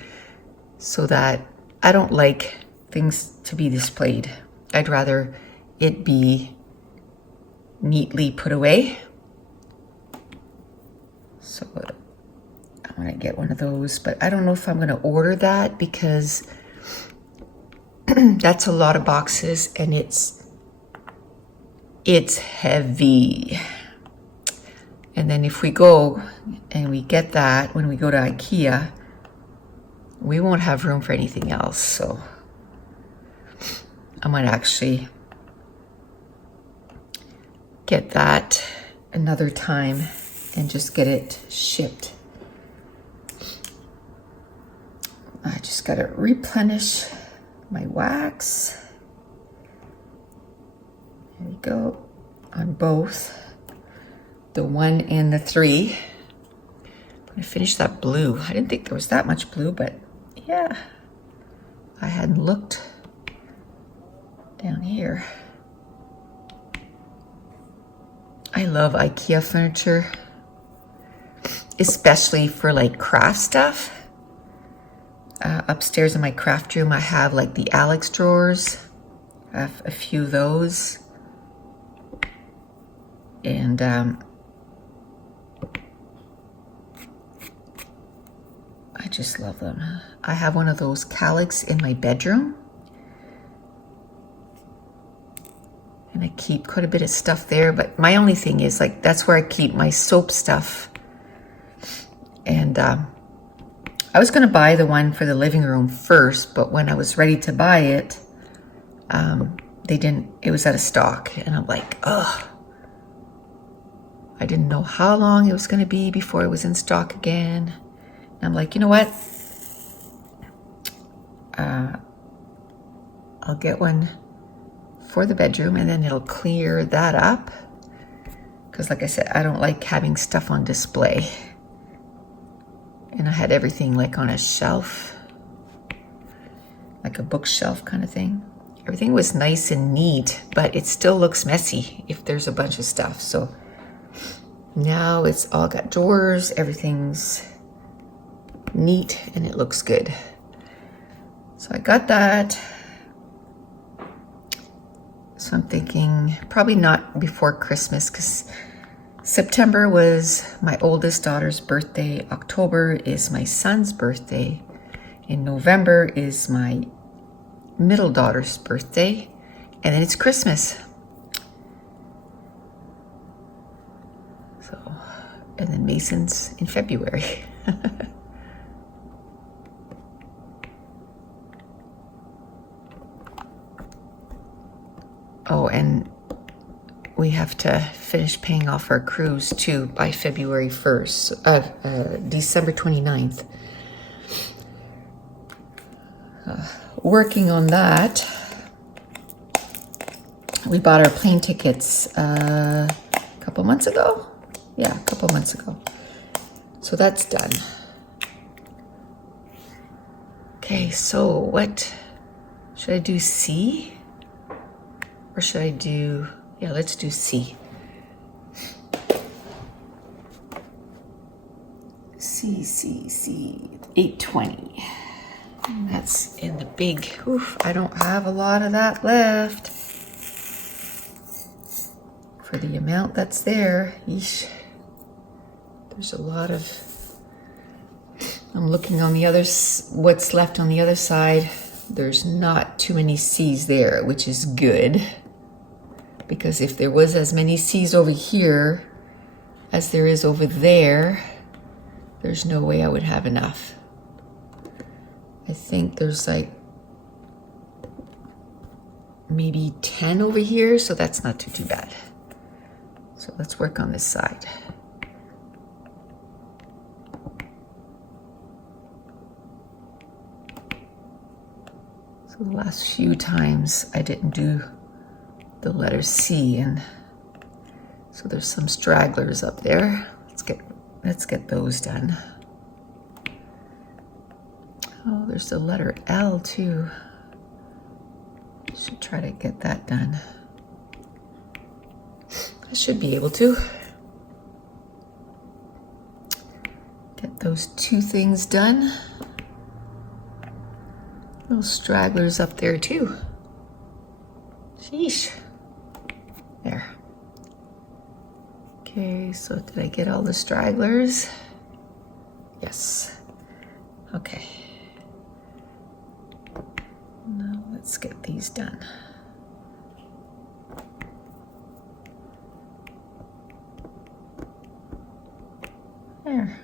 so that I don't like things to be displayed. I'd rather it be neatly put away. So I'm gonna get one of those, but I don't know if I'm gonna order that, because that's a lot of boxes and it's heavy. And then if we go and we get that, when we go to IKEA, we won't have room for anything else. So I might actually get that another time and just get it shipped. I just gotta replenish my wax. There we go, on both the 1 and the 3. I'm gonna finish that blue. I didn't think there was that much blue, but yeah, I hadn't looked down here. I love IKEA furniture, especially for like craft stuff. Upstairs in my craft room, I have like the Alex drawers. I have a few of those. And I just love them. I have one of those Calyx in my bedroom. And I keep quite a bit of stuff there, but my only thing is like, that's where I keep my soap stuff. And I was gonna buy the one for the living room first, but when I was ready to buy it, it was out of stock. And I'm like, ugh. I didn't know how long it was gonna be before it was in stock again. And I'm like, you know what? I'll get one for the bedroom, and then it'll clear that up. Because like I said, I don't like having stuff on display. And I had everything like on a shelf, like a bookshelf kind of thing. Everything was nice and neat, but it still looks messy if there's a bunch of stuff. So now it's all got drawers, everything's neat, and it looks good. So I got that. So I'm thinking probably not before Christmas, because September was my oldest daughter's birthday. October is my son's birthday. In November is my middle daughter's birthday. And then it's Christmas. So, and then Mason's in February. Oh, and we have to finish paying off our cruise too by February 1st, December 29th. Working on that. We bought our plane tickets a couple months ago. Yeah, a couple months ago. So that's done. Okay, so what should I do? C? Or should I do, yeah, let's do C. C, 820. And that's in the big, oof, I don't have a lot of that left. For the amount that's there, yeesh. There's a lot of, I'm looking on the other, what's left on the other side. There's not too many C's there, which is good. Because if there was as many C's over here as there is over there, there's no way I would have enough. I think there's like maybe 10 over here, so that's not too bad. So let's work on this side. So the last few times I didn't do the letter C, and so there's some stragglers up there. Let's get let's get those done. Oh, there's the letter L too. Should try to get that done. I should be able to. Get those two things done. Little stragglers up there too. Sheesh. There. Okay, so did I get all the stragglers? Yes. Okay. Now let's get these done. There.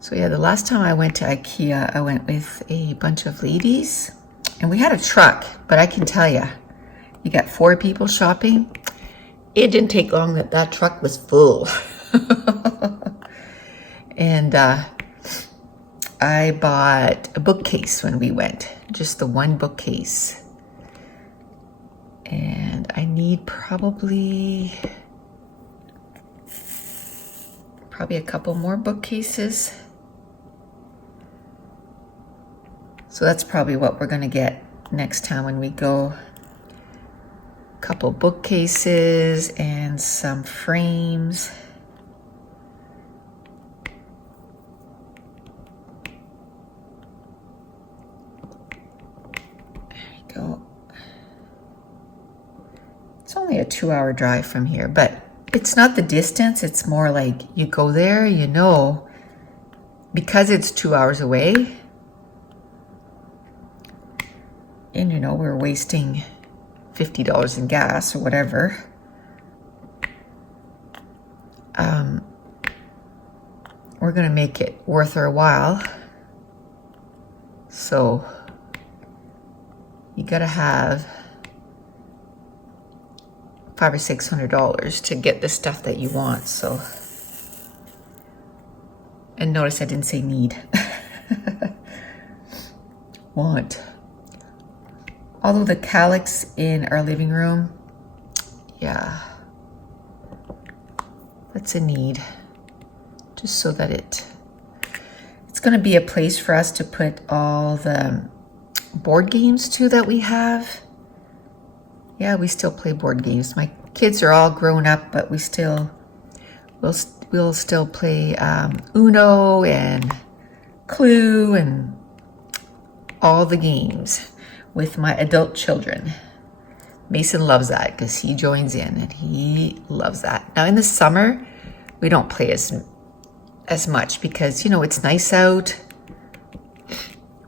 So yeah, the last time I went to IKEA, I went with a bunch of ladies and we had a truck, but I can tell you, you got 4 people shopping. It didn't take long that truck was full. And I bought a bookcase when we went, just the one bookcase. And I need probably a couple more bookcases. So that's probably what we're gonna get next time when we go. A couple bookcases and some frames. There you go. It's only a 2-hour drive from here, but it's not the distance, it's more like you go there, you know, because it's 2 hours away, and you know, we're wasting $50 in gas or whatever. We're gonna make it worth our while. So you gotta have $500 or $600 to get the stuff that you want. So, and notice I didn't say need. Want. Although the calyx in our living room, yeah, that's a need. Just so that it's gonna be a place for us to put all the board games too that we have. Yeah, we still play board games. My kids are all grown up, but we'll still play Uno and Clue and all the games with my adult children. Mason loves that because he joins in and he loves that. Now in the summer, we don't play as much because, you know, it's nice out.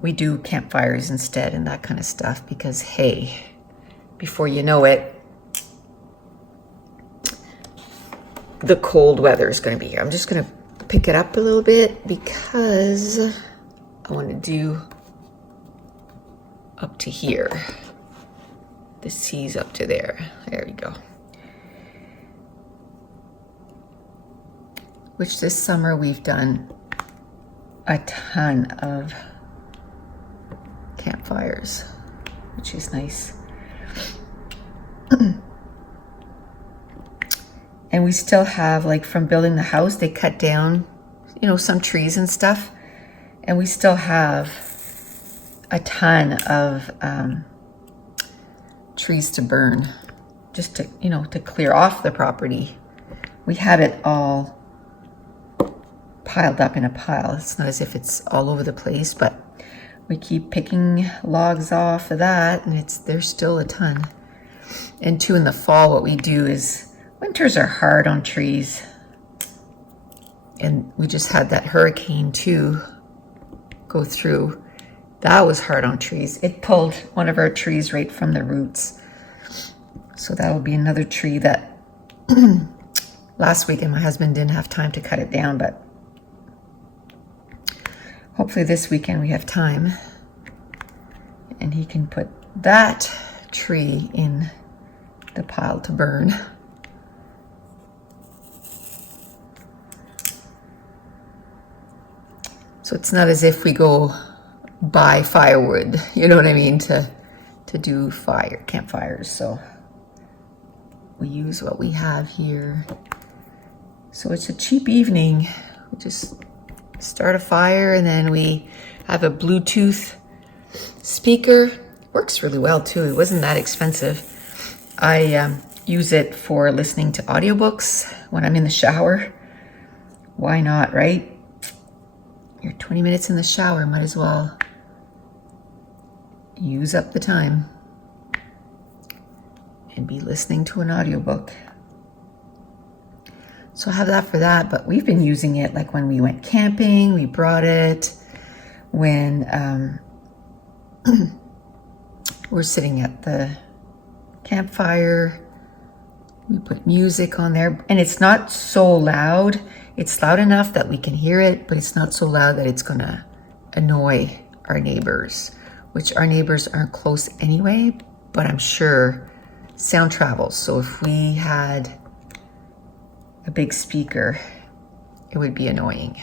We do campfires instead and that kind of stuff because, hey, before you know it, the cold weather is going to be here. I'm just going to pick it up a little bit because I want to do up to here. The C's up to there. There we go. Which this summer we've done a ton of campfires, which is nice. And we still have, like, from building the house, they cut down, you know, some trees and stuff. And we still have a ton of trees to burn, just to, you know, to clear off the property. We have it all piled up in a pile. It's not as if it's all over the place, but we keep picking logs off of that, and there's still a ton. And too, in the fall, what we do is, winters are hard on trees. And we just had that hurricane too go through. That was hard on trees. It pulled one of our trees right from the roots. So that will be another tree that last weekend my husband didn't have time to cut it down, but hopefully this weekend we have time and he can put that tree in the pile to burn. So it's not as if we go buy firewood, you know what I mean, to do campfires. So we use what we have here. So it's a cheap evening. We just start a fire and then we have a Bluetooth speaker. Works really well too. It wasn't that expensive. I use it for listening to audiobooks when I'm in the shower. Why not, right? You're 20 minutes in the shower, might as well use up the time and be listening to an audiobook. So I have that for that, but we've been using it like when we went camping, we brought it. When we're sitting at the campfire, we put music on there, and it's not so loud. It's loud enough that we can hear it, but it's not so loud that it's gonna annoy our neighbors, which our neighbors aren't close anyway, but I'm sure sound travels. So if we had a big speaker, it would be annoying.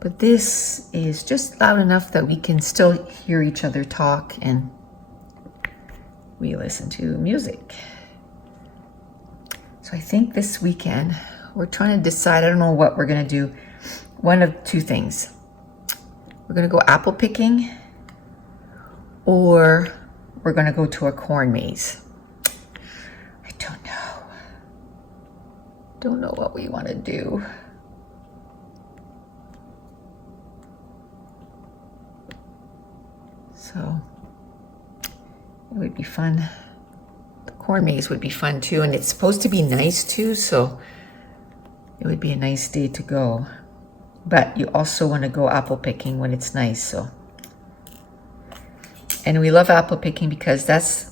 But this is just loud enough that we can still hear each other talk and we listen to music. So I think this weekend we're trying to decide, I don't know what we're gonna do. One of two things. We're gonna go apple picking or we're gonna go to a corn maze. I don't know. Don't know what we wanna do. So it would be fun. The corn maze would be fun too, and it's supposed to be nice too, so it would be a nice day to go. But you also want to go apple picking when it's nice, so. And we love apple picking because that's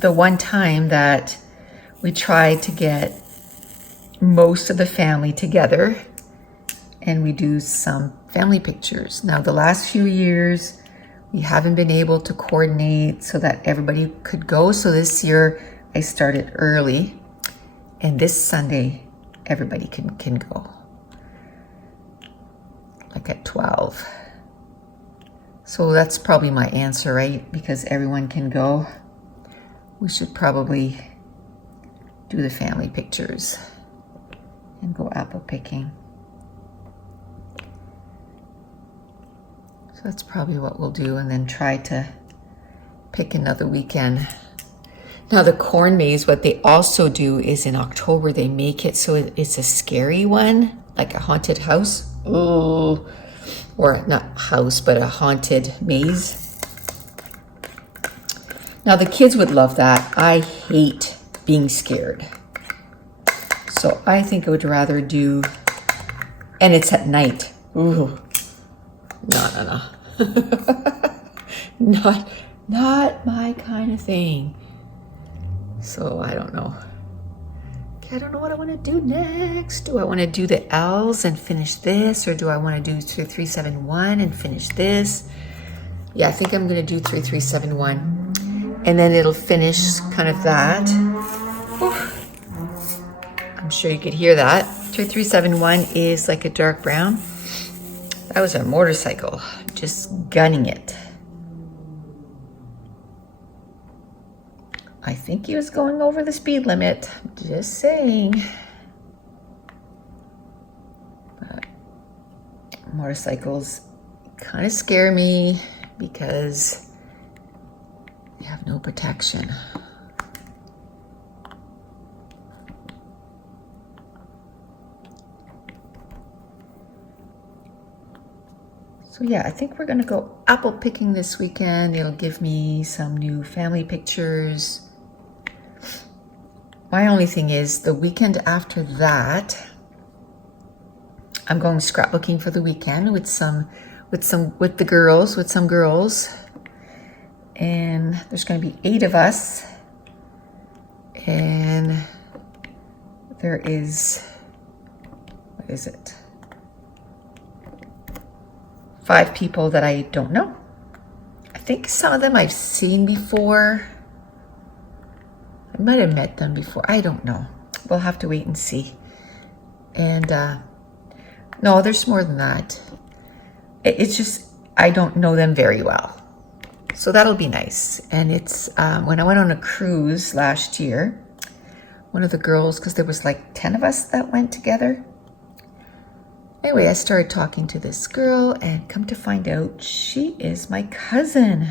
the one time that we try to get most of the family together and we do some family pictures. Now, the last few years, we haven't been able to coordinate so that everybody could go. So this year I started early, and this Sunday everybody can go, like at 12. So that's probably my answer, right? Because everyone can go. We should probably do the family pictures and go apple picking. So that's probably what we'll do, and then try to pick another weekend. Now the corn maze, what they also do is in October, they make it so it's a scary one, like a haunted house. Ooh. Or not house, but a haunted maze. Now the kids would love that. I hate being scared. So I think I would rather do, and it's at night. Ooh. No. Not my kind of thing. So I don't know. Okay, I don't know what I want to do next. Do I want to do the L's and finish this, or do I want to do 3371 and finish this? Yeah, I think I'm going to do 3371, and then it'll finish kind of that. Oof. I'm sure you could hear that. 3371 is like a dark brown. That was a motorcycle, just gunning it. I think he was going over the speed limit, just saying. But motorcycles kind of scare me because they have no protection. So yeah, I think we're gonna go apple picking this weekend. It'll give me some new family pictures. My only thing is the weekend after that, I'm going scrapbooking for the weekend with some girls. And there's gonna be 8 of us. And there is, what is it? 5 people that I don't know. I think some of them I've seen before. I might have met them before. I don't know. We'll have to wait and see. And no, there's more than that. It's just, I don't know them very well. So that'll be nice. And it's, when I went on a cruise last year, one of the girls, because there was like 10 of us that went together. Anyway, I started talking to this girl, and come to find out, she is my cousin.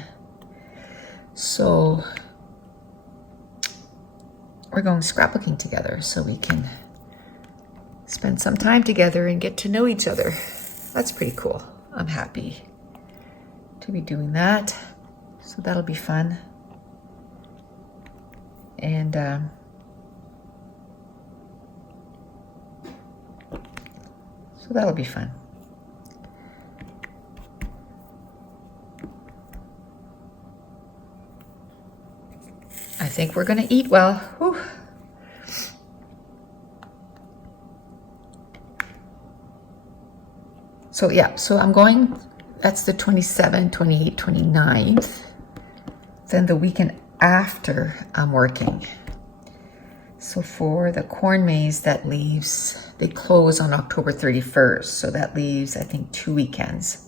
So we're going scrapbooking together so we can spend some time together and get to know each other. That's pretty cool. I'm happy to be doing that. So that'll be fun. And so that'll be fun. I think we're gonna eat well. Whew. So yeah, so I'm going, that's the 27th, 28th, 29th. Then the weekend after I'm working. So for the corn maze, that leaves, they close on October 31st. So that leaves, I think, 2 weekends.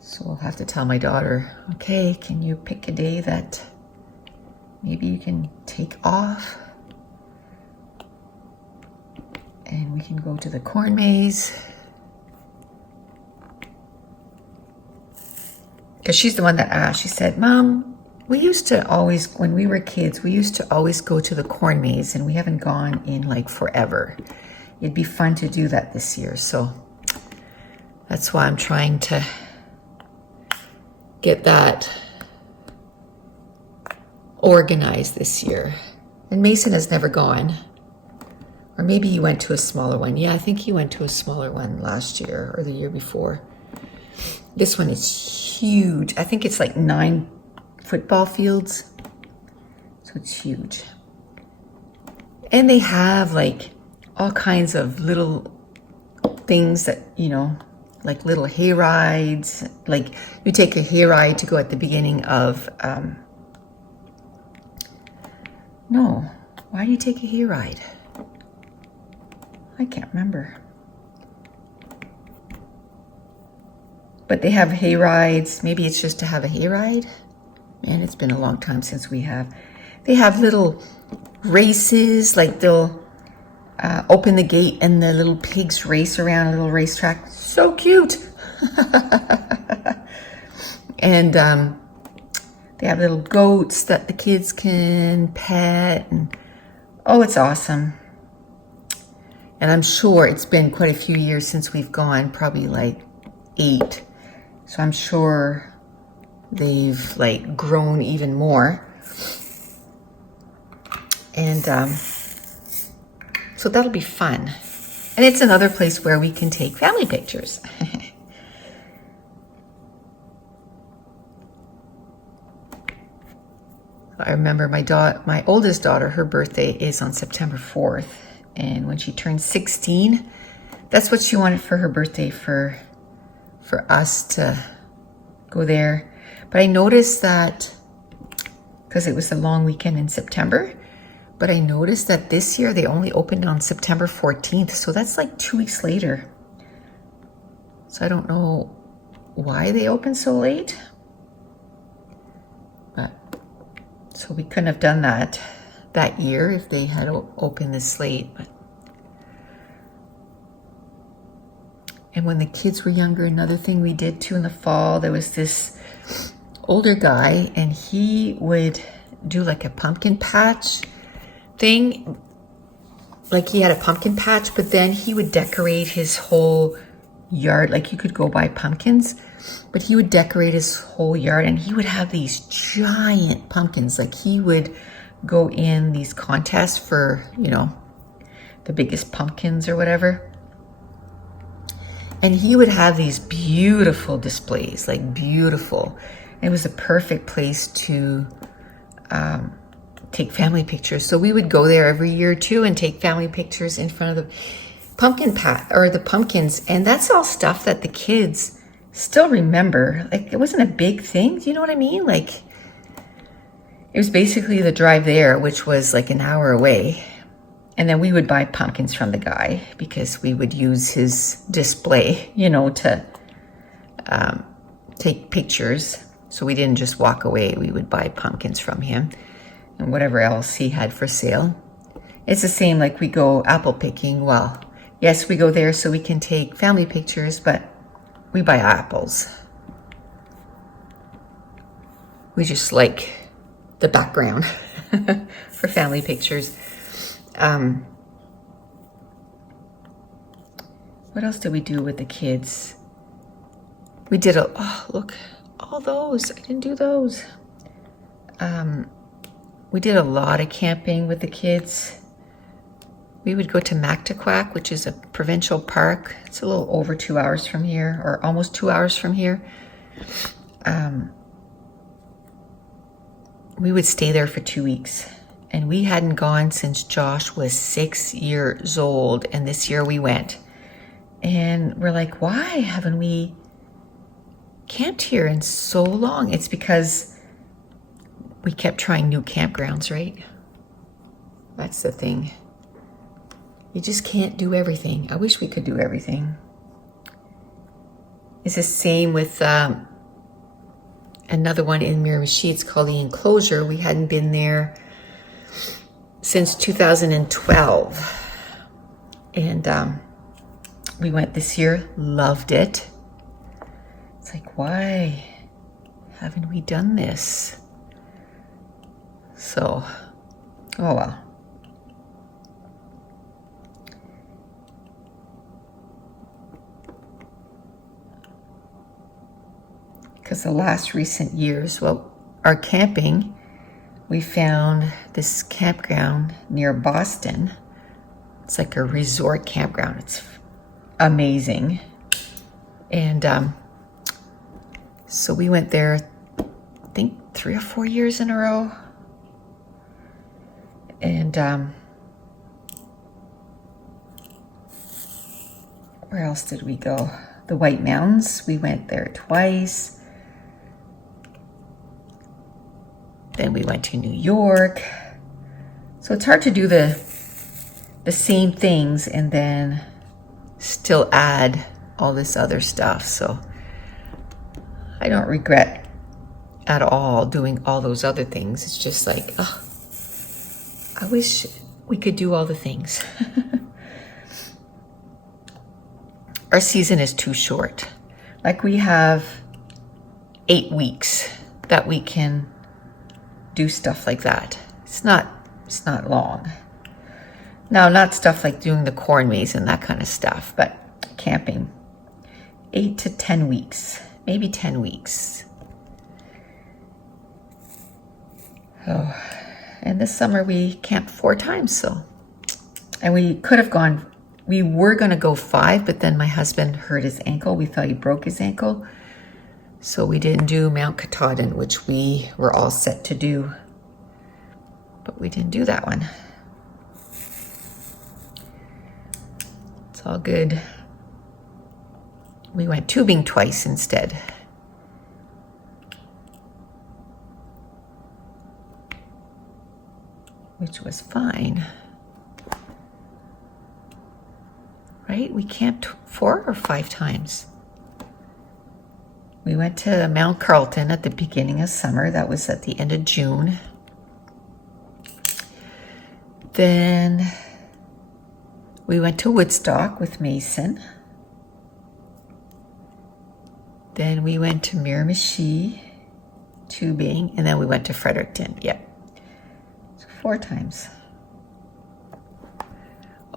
So I'll have to tell my daughter, okay, can you pick a day that maybe you can take off? And we can go to the corn maze. Because she's the one that asked, she said, Mom, we used to always, when we were kids, we used to always go to the corn maze, and we haven't gone in like forever. It'd be fun to do that this year. So that's why I'm trying to get that organized this year. And Mason has never gone. Or maybe he went to a smaller one. Yeah, I think he went to a smaller one last year or the year before. This one is huge. I think it's like 9 football fields. So it's huge. And they have like all kinds of little things that, you know, like little hay rides. Like you take a hay ride to go at the beginning of, no, why do you take a hay ride? I can't remember. But they have hay rides. Maybe it's just to have a hay ride. Man, it's been a long time since we have. They have little races, like they'll open the gate and the little pigs race around a little racetrack. So cute. And they have little goats that the kids can pet. And, oh, it's awesome. And I'm sure it's been quite a few years since we've gone, probably like 8. So I'm sure they've like grown even more. And so that'll be fun. And it's another place where we can take family pictures. I remember my oldest daughter, her birthday is on September 4th. And when she turned 16, that's what she wanted for her birthday, for us to go there. But I noticed that, because it was a long weekend in September, but I noticed that this year they only opened on September 14th. So that's like 2 weeks later. So I don't know why they opened so late. But so we couldn't have done that year if they had opened this late. And when the kids were younger, another thing we did too in the fall, there was this older guy, and he would do like a pumpkin patch thing. Like he had a pumpkin patch, but then he would decorate his whole yard. Like you could go buy pumpkins, but he would decorate his whole yard, and he would have these giant pumpkins. Like he would go in these contests for, you know, the biggest pumpkins or whatever. And he would have these beautiful displays, like beautiful. It was a perfect place to take family pictures. So we would go there every year too and take family pictures in front of the pumpkin patch or the pumpkins. And that's all stuff that the kids still remember. Like it wasn't a big thing. Do you know what I mean? Like it was basically the drive there, which was like an hour away. And then we would buy pumpkins from the guy because we would use his display, you know, to take pictures. So we didn't just walk away. We would buy pumpkins from him. and whatever else he had for sale. It's the same like we go apple picking. Well, yes, we go there so we can take family pictures, but we buy apples. We just like the background for family pictures. What else did we do with the kids? We did oh, look, all those. I didn't do those. We did a lot of camping with the kids. We would go to Mactaquac, which is a provincial park. It's a little over 2 hours from here, or almost 2 hours from here. We would stay there for 2 weeks. And we hadn't gone since Josh was 6 years old. And this year we went. And we're like, why haven't we camped here in so long? It's because we kept trying new campgrounds, right? That's the thing. You just can't do everything. I wish we could do everything. It's the same with another one in Miramichi. It's called the Enclosure. We hadn't been there since 2012. And we went this year, loved it. It's like, why haven't we done this? So, oh well. Because the last recent years, well, our camping, we found this campground near Boston. It's like a resort campground. It's amazing. And so we went there, I think 3 or 4 years in a row. And where else did we go? The White Mountains, we went there twice. Then we went to New York. So it's hard to do the same things and then still add all this other stuff. So I don't regret at all doing all those other things. It's just like, oh, I wish we could do all the things. Our season is too short. Like we have 8 weeks that we can do stuff like that. It's not long. Now, not stuff like doing the corn maze and that kind of stuff, but camping. 8 to 10 weeks, maybe 10 weeks. Oh, and this summer we camped 4 times, so. And we could have gone, we were gonna go 5, but then my husband hurt his ankle. We thought he broke his ankle. So we didn't do Mount Katahdin, which we were all set to do. But we didn't do that one. It's all good. We went tubing twice instead. Which was fine. Right? We camped 4 or 5 times. We went to Mount Carlton at the beginning of summer. That was at the end of June. Then we went to Woodstock with Mason. Then we went to Miramichi, tubing, and then we went to Fredericton. Yep. So 4 times.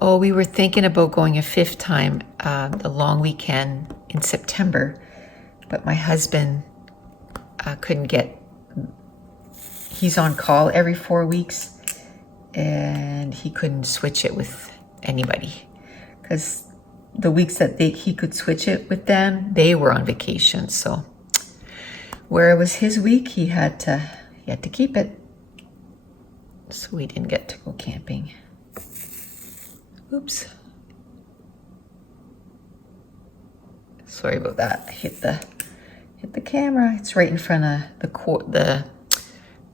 Oh, we were thinking about going a 5th time, the long weekend in September. But my husband couldn't get, he's on call every 4 weeks and he couldn't switch it with anybody because the weeks that he could switch it with them, they were on vacation. So where it was his week, he had to keep it. So we didn't get to go camping. Oops. Sorry about that. I hit the camera. It's right in front of the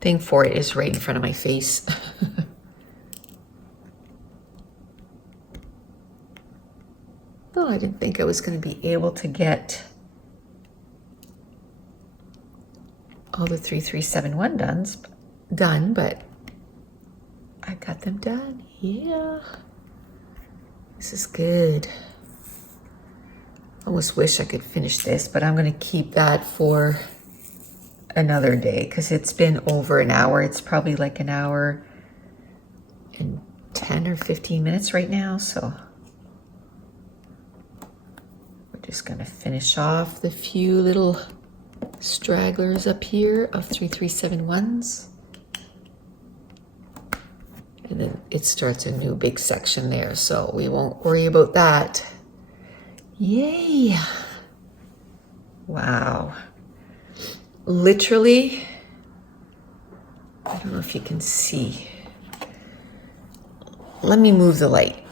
thing for it is right in front of my face. Oh, I didn't think I was going to be able to get all the 3371 done, but I got them done. Yeah. This is good. Almost wish I could finish this, but I'm gonna keep that for another day because it's been over an hour. It's probably like an hour and 10 or 15 minutes right now, so we're just gonna finish off the few little stragglers up here of 3371s, and then it starts a new big section there, so we won't worry about that. Yay! Wow. Literally, I don't know if you can see. Let me move the light.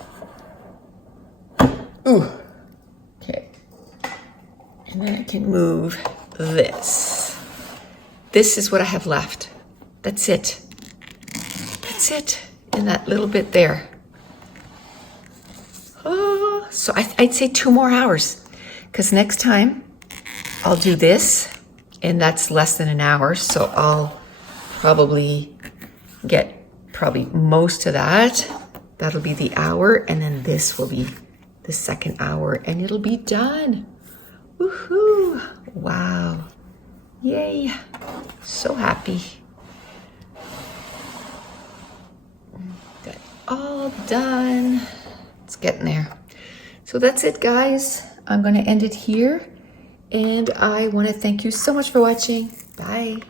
Ooh. Okay. And then I can move this. This is what I have left. That's it. That's it. And that little bit there. Oh, so I'd say 2 more hours, because next time I'll do this, and that's less than an hour. So I'll probably get most of that. That'll be the hour, and then this will be the second hour, and it'll be done. Woohoo! Wow. Yay. So happy. Got it all done. It's getting there. So that's it, guys. I'm going to end it here. And I want to thank you so much for watching. Bye.